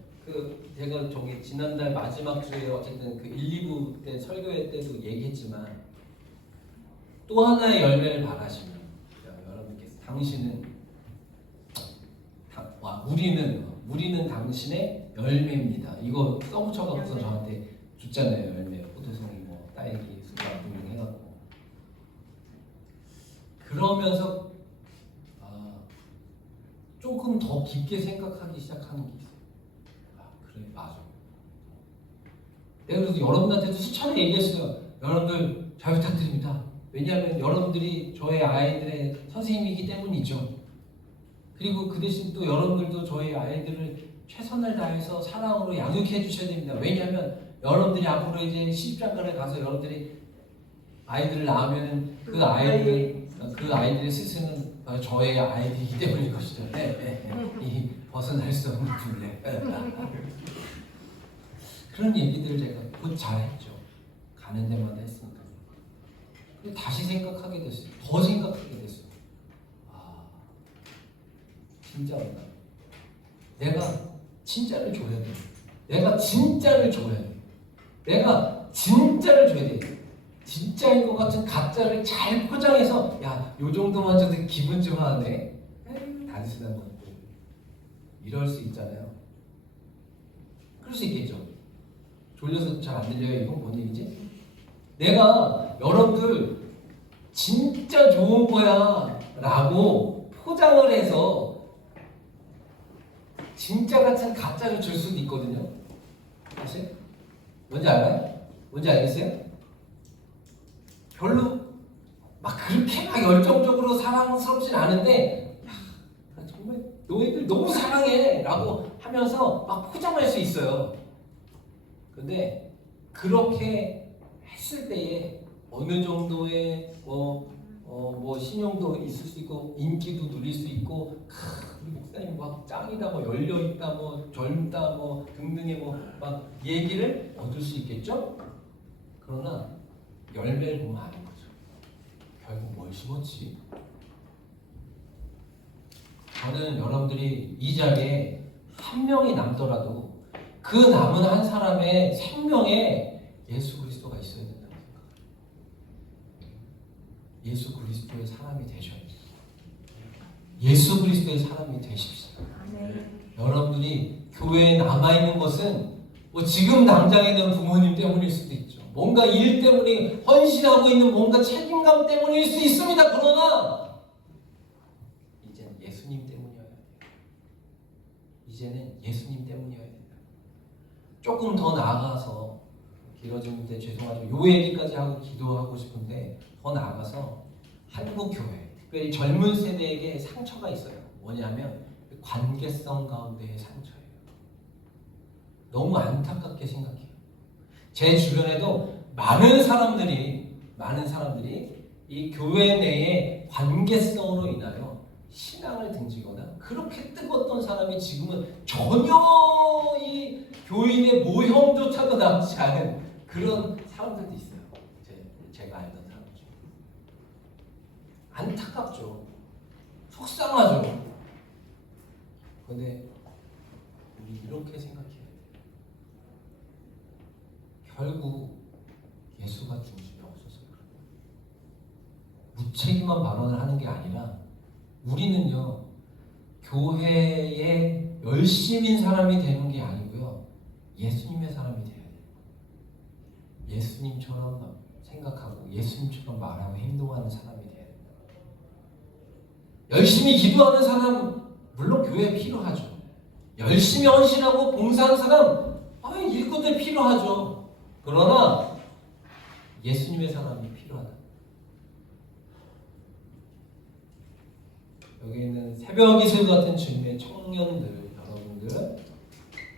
제가 지난달 마지막 주에 어쨌든 1, 2부 때 설교회 때도 얘기했지만 또 하나의 열매를 바라시면 여러분께서 당신은 우리는 당신의 열매입니다. 이거 써붙여갖고서 저한테 줬잖아요. 열매, 포도송이, 딸기, 수박 등 해갖고 그러면서 조금 더 깊게 생각하기 시작하는 게 있어요. 그래, 맞아. 내가 그래서 여러분한테도 수차례 얘기했어요. 여러분들 잘 부탁드립니다. 왜냐하면 여러분들이 저의 아이들의 선생님이기 때문이죠. 그리고 그 대신 또 여러분들도 저희 아이들을 최선을 다해서 사랑으로 양육해 주셔야 됩니다. 왜냐하면 여러분들이 앞으로 이제 시집장가를 가서 여러분들이 아이들을 낳으면 그 아이들의 스승은 저의 아이들이기 때문일 것이죠. 이 벗어날 수 없는 분래. 그런 얘기들을 제가 곧 잘했죠. 가는 데마다 했으니까. 근데 다시 생각하게 됐어요. 더 생각하게 됐어요. 진짜 없나? 내가 진짜를 줘야 돼. 내가 진짜를 줘야 돼. 내가 진짜를 줘야 돼. 진짜인 것 같은 가짜를 잘 포장해서 요 정도만 줘도 기분 좋아하네. 단순한 것들. 이럴 수 있잖아요. 그럴 수 있겠죠. 졸려서 잘 안 들려요. 이건 뭔 얘기지? 내가 여러분들 진짜 좋은 거야 라고 포장을 해서 진짜 같은 가짜를 줄 수도 있거든요. 사실 뭔지 알아요? 뭔지 알겠어요? 별로 막 그렇게 막 열정적으로 사랑스럽진 않은데 나 정말 너희들 너무 사랑해 라고 하면서 막 포장할 수 있어요. 근데 그렇게 했을 때에 어느 정도의 신용도 있을 수 있고 인기도 누릴 수 있고 우리 목사님 막 짱이다 열려있다 젊다 등등의 막 얘기를 얻을 수 있겠죠? 그러나 열매를 보면 아는 거죠. 결국 뭘 심었지? 저는 여러분들이 이 자리에 한 명이 남더라도 그 남은 한 사람의 생명에 예수 그리스도가 있어야 된다는 생각을 해요. 예수 그리스도의 사람이 되셔야 돼요. 예수 그리스도의 사람이 되십시오. 여러분들이 교회에 남아있는 것은 지금 당장 있는 부모님 때문일 수도 있죠. 뭔가 일 때문에 헌신하고 있는 뭔가 책임감 때문일 수 있습니다. 그러나 이제는 예수님 때문이어야 돼요. 이제는 예수님 때문이어야 된다. 조금 더 나아가서 길어지는데 죄송하지만 요 얘기까지 하고 기도하고 싶은데 더 나아가서 한국 교회, 특별히 젊은 세대에게 상처가 있어요. 뭐냐면 관계성 가운데의 상처예요. 너무 안타깝게 생각해요. 제 주변에도 많은 사람들이 이 교회 내의 관계성으로 인하여 신앙을 등지거나 그렇게 뜨거웠던 사람이 지금은 전혀 이 교인의 모형조차도 남지 않은 그런 사람들도 있어요. 제가 알던 사람 중에. 안타깝죠. 속상하죠. 그런데 우리 이렇게 생각해야 돼요. 결국 예수가 중심이 없어서 그래요. 무책임한 발언을 하는 게 아니라 우리는요 교회에 열심인 사람이 되는 게 아니고요 예수님의 사람이 돼야 돼요. 예수님처럼 생각하고 예수님처럼 말하고 행동하는 사람이 돼야 된다. 열심히 기도하는 사람 물론 교회에 필요하죠. 열심히 헌신하고 봉사하는 사람 일꾼들 필요하죠. 그러나 예수님의 사람이 필요하다. 여기 있는 새벽 이슬 같은 주님의 청년들 여러분들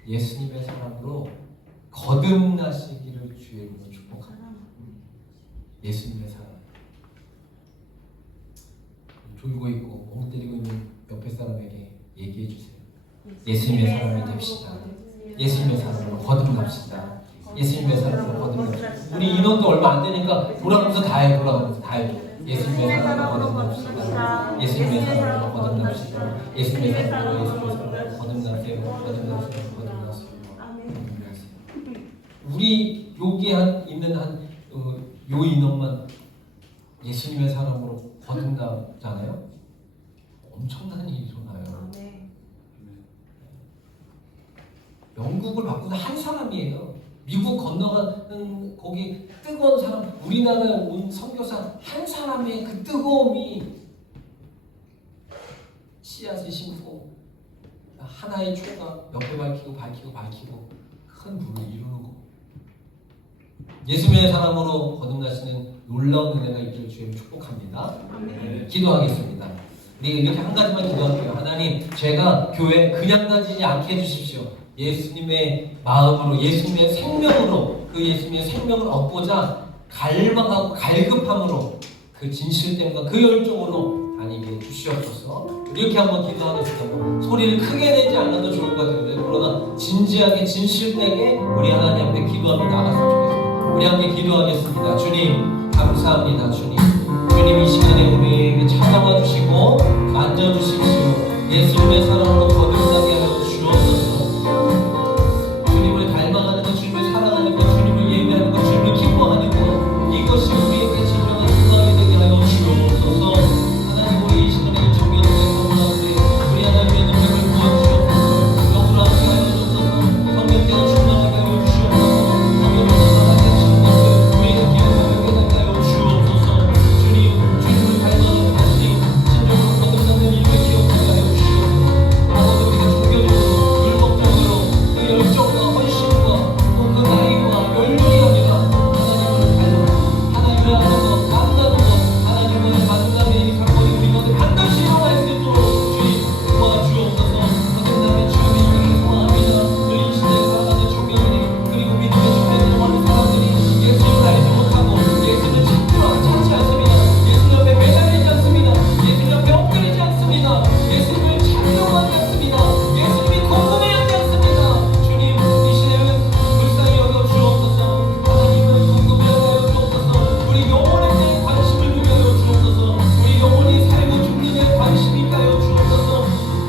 예수님의 사람으로 거듭나시기를 주의 이름으로 축복합니다. 예수님의 사람. 졸고 있고 멍 때리고 있는 옆에 사람에게 얘기해 주세요. 예수님의 사람이 됩시다. 예수님의 사람으로 거듭납시다. 예수님의 사랑으로 거듭납시다. 우리 인원도 얼마 안 되니까 돌아가면서 다 해. 예수님의 사랑으로 거듭납시다. 예수님의 사랑으로 거듭납시다. 예수님의 사랑으로 거듭나세요. 우리 여기에 있는 요 인원만 예수님의 사랑으로 거듭나잖아요. 엄청난 일이 일어나요. 영국을 바꾸는 한 사람이에요. 미국 건너가는 거기 뜨거운 사람, 우리나라에 온 선교사 한 사람의 그 뜨거움이 씨앗을 심고 하나의 초가 몇 배 밝히고 큰 불을 이루는 거. 예수님의 사랑으로 거듭나시는 놀라운 은혜가 있기를 주님 축복합니다. 기도하겠습니다. 우리 이렇게 한 가지만 기도할게요. 하나님, 제가 교회 그냥 다니지 않게 해주십시오. 예수님의 마음으로, 예수님의 생명으로, 그 예수님의 생명을 얻고자 갈망하고 갈급함으로 그 진실됨과 그 열정으로 다니게 주시옵소서. 이렇게 한번 기도하겠습니다. 소리를 크게 내지 않아도 좋을 것 같은데, 그러나 진지하게 진실되게 우리 하나님 앞에 기도하며 나갔으면 좋겠습니다. 우리 함께 기도하겠습니다. 주님, 감사합니다. 주님 이 시간에 우리에게 찾아와 주시고 만져주십시오. 예수님의 사랑으로 거듭나게 하여 주옵소서. 주님을 닮아가는 것, 주님을 사랑하는 것, 주님을 예배하는 것, 주님을 기뻐하는 것, 이것이 우리에게 진정한 수강이 되게 하여 주옵소서. 하나님, 우리 이 시간에 이 정면의 가운데 우리 하나님의 능력을 부어주옵소서. 영으로 함께 하여 주옵소서. 성령께서 충만하게 하여 주옵소서. 성령께서 하나님의 진리를 우리에게 기억하게 하여 주옵소서. 주님을 닮아가는 것이 진정으로 거듭나는 일을 기억하게 하여 주옵소서. 하나님, 우리가 종교적으로 율법적으로 그 열정과 헌신과 또 그 나이와 연륜이 아니라 하나님을 닮아 하나님을 하는 것, 만나는 것, 하나님과의 만남의 이 사건이 우리 가운데 반드시 일어날 수 있도록 주님 도와주옵소서. 거듭남의 주님의 이름을 소망합니다. 우리 이 시대에 살아가는 종교들이, 그리고 믿음의 종교들을 하는 사람들이 예수님을 알지 못하고 예수님을 찾지 않습니다. 예수님 옆에 매달리지 않습니다. 예수님 옆에 엎드리지 않습니다. 예수님을 찬송하지 않습니다. 예수님이 궁금해하지 않습니다. 주님, 이 시대를 불쌍히 여겨 주옵소서. 하나님을 궁금해하여 주옵소서. 우리 영혼에 대해 관심을 두게 하여 주옵소서. 우리 영혼이 살고 죽는 데 관심이 있게 하여 주옵소서.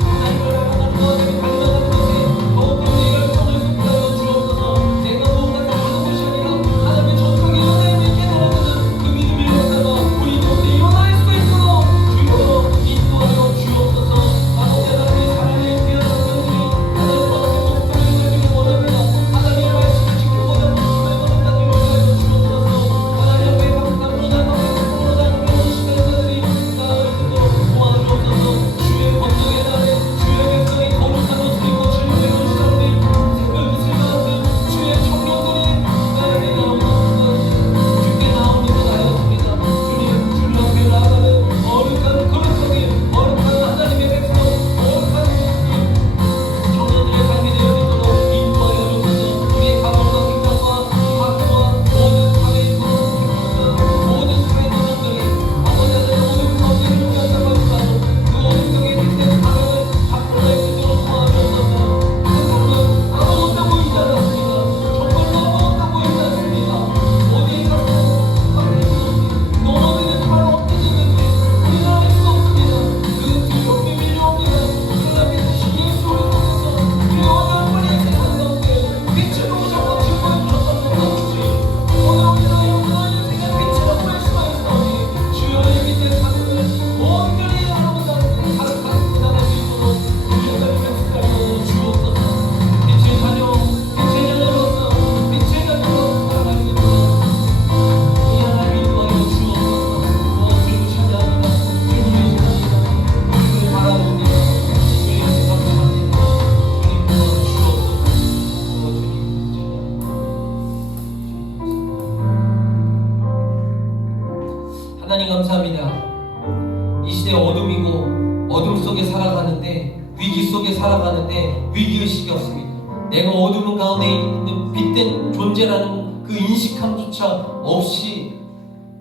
하나님을 알아가는 것, 닮아가는 것에 더욱더 우리 열정을 쏟게 하여 주옵소서. 내가 무언가 잘하는 것이 아니라 하나님의 전통이 일어나는 깨달아지는 그 믿음의 역사가 우리 가운데 일어날 수 있도록 주여 인도하여 주옵소서. 아버지 하나님의 사랑의 귀한 성도들이 하나님 앞에 목소리를 내리기 원합니다. 하나님의 말씀을 지켜보자 목숨을 거듭나게 하여 주옵소서. 하나님 앞에 감사함으로 나가고 기쁨으로 나가는 시간들이 나을 수 있도록 도와주옵소서. 주의 권능의 날에 주의 백성이 거룩한 옷을 입고 주님의 시간에 새벽이슬 같은 주의 청년들이 나에게 나오는 주께 나오는 것 하였습니다. 주님, 주님 앞에 나아가는 거룩한 하나님의 백성, 거룩한 청년들의 삶이 되어지도록 인도하여 주옵소서. 우리의 가정과 직장과 학교와 모든 사회에서 모든 사회 노동들이 아버지 하나님 모든 가운데 중요하다고 할지라도 그 어둠성의 빛의 사랑을 바꿔낼 수 있도록 도와주옵소서. 세상은 아무것도 보이지 않았습니다. 정말로 아무것도 보이지 않습니다. 어디에 가서 넘어지는 바로 엎드리는지 우리는 알 수 없습니다. 그 두렵게 밀려옵니다. 그러나 믿으신 예수 우리 통해서 그 어려운 우리의 세상 가운데 빛을 보셨고 증거를 주셨던 아버지, 오늘 우리가 영원한 인생의 빛으로 말씀하였사오니 주여 이 빛의 삶을 온전히 여러분과 가득하게 나갈 수 있도록 우리 하나님의 축복하여 주옵소서. 빛의 자녀로서 빛의 자녀로 살아갈 수 있도록 우리 하나님 인도하여 주옵소서. 주님을 찬양합니다. 주님을 찬양합니다. 주님을 바라봅니다. 주님 감사합니다. 주님 도와주옵소서. 하나님 감사합니다. 이 시대 어둠이고 어둠 속에 살아가는데, 위기 속에 살아가는데 위기의식이 없습니다. 내가 어둠 가운데 있는 빛된 존재라는 그 인식함조차 없이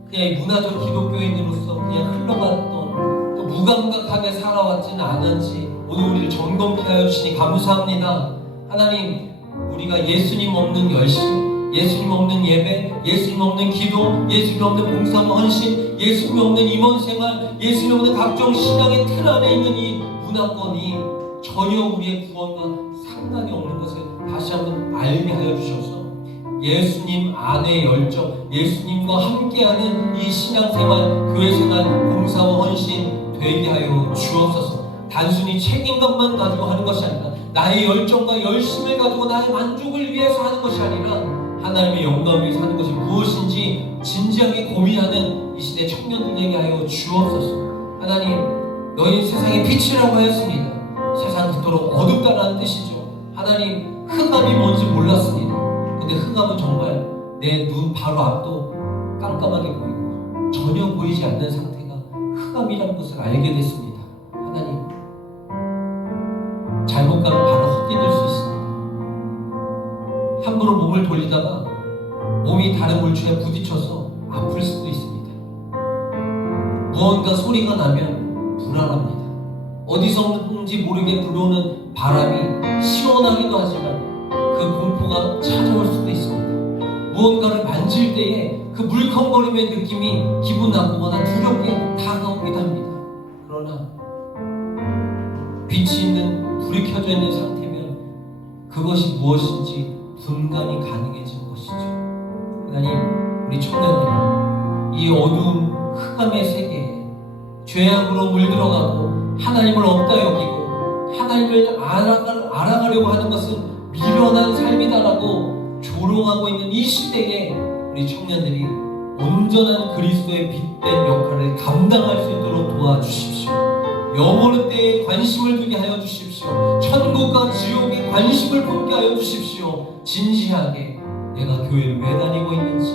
그냥 문화적 기독교인으로서 그냥 흘러갔던, 또 무감각하게 살아왔지는 않은지 오늘 우리를 점검케 하여 주시니 감사합니다. 하나님, 우리가 예수님 없는 열심, 예수님 없는 예배, 예수님 없는 기도, 예수님 없는 봉사와 헌신, 예수님 없는 임원생활, 예수님 없는 각종 신앙의 틀 안에 있는 이 문화권이 전혀 우리의 구원과 상관이 없는 것을 다시 한번 알게 하여 주셔서 예수님 안의 열정, 예수님과 함께하는 이 신앙생활, 교회생활, 봉사와 헌신 되게 하여 주옵소서. 단순히 책임감만 가지고 하는 것이 아니라 나의 열정과 열심을 가지고 나의 만족을 위해서 하는 것이 아니라 하나님의 영광을 위해서 하는 것이 무엇인지 진지하게 고민하는 이 시대 청년들에게 하여 주옵소서. 하나님, 너희 세상의 빛이라고 하였습니다. 세상 그토록 어둡다라는 뜻이죠. 하나님, 흑암이 뭔지 몰랐습니다. 근데 흑암은 정말 내 눈 바로 앞도 깜깜하게 보이고 전혀 보이지 않는 상태가 흑암이라는 것을 알게 됐습니다. 하나님, 잘못 가면 바로 헛디딜 수 있습니다. 함부로 몸을 돌리다가 몸이 다른 물체에 부딪혀서 아플 수도 있습니다. 무언가 소리가 나면 불안합니다. 어디서인지 모르게 불어오는 바람이 시원하기도 하지만 그 공포가 찾아올 수도 있습니다. 무언가를 만질 때에 그 물컹거림의 느낌이 기분 나쁘거나 두렵게 다가오기도 합니다. 그러나 빛이 있는, 불이 켜져 있는 상태면 그것이 무엇인지 분간이 가능해지는 것이죠. 하나님, 우리 청년들이 이 어두운 흑암의 세계에 죄악으로 물들어가고 하나님을 없다 여기고 하나님을 알아가려고 하는 것은 미련한 삶이다라고 조롱하고 있는 이 시대에 우리 청년들이 온전한 그리스도의 빛된 역할을 감당할 수 있도록 도와주십시오. 영원의 때에 관심을 두게 하여 주십시오. 천국과 지옥에 관심을 품게 하여 주십시오. 진지하게 내가 교회를 왜 다니고 있는지,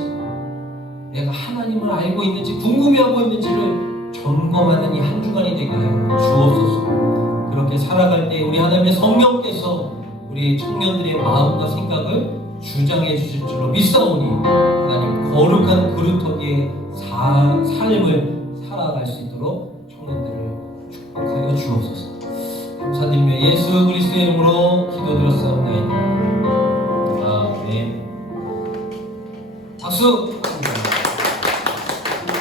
내가 하나님을 알고 있는지, 궁금해하고 있는지를 점검하는 이 한 주간이 되게 하여 주옵소서. 그렇게 살아갈 때 우리 하나님의 성령께서 우리 청년들의 마음과 생각을 주장해 주실 줄로 믿사오니 하나님, 거룩한 그루터기의 삶을 살아갈 수 있도록 청년들을 축복하여 주옵소서. 감사드리며 예수 그리스도의 이름으로 기도드렸사옵나이다. 아멘. 박수!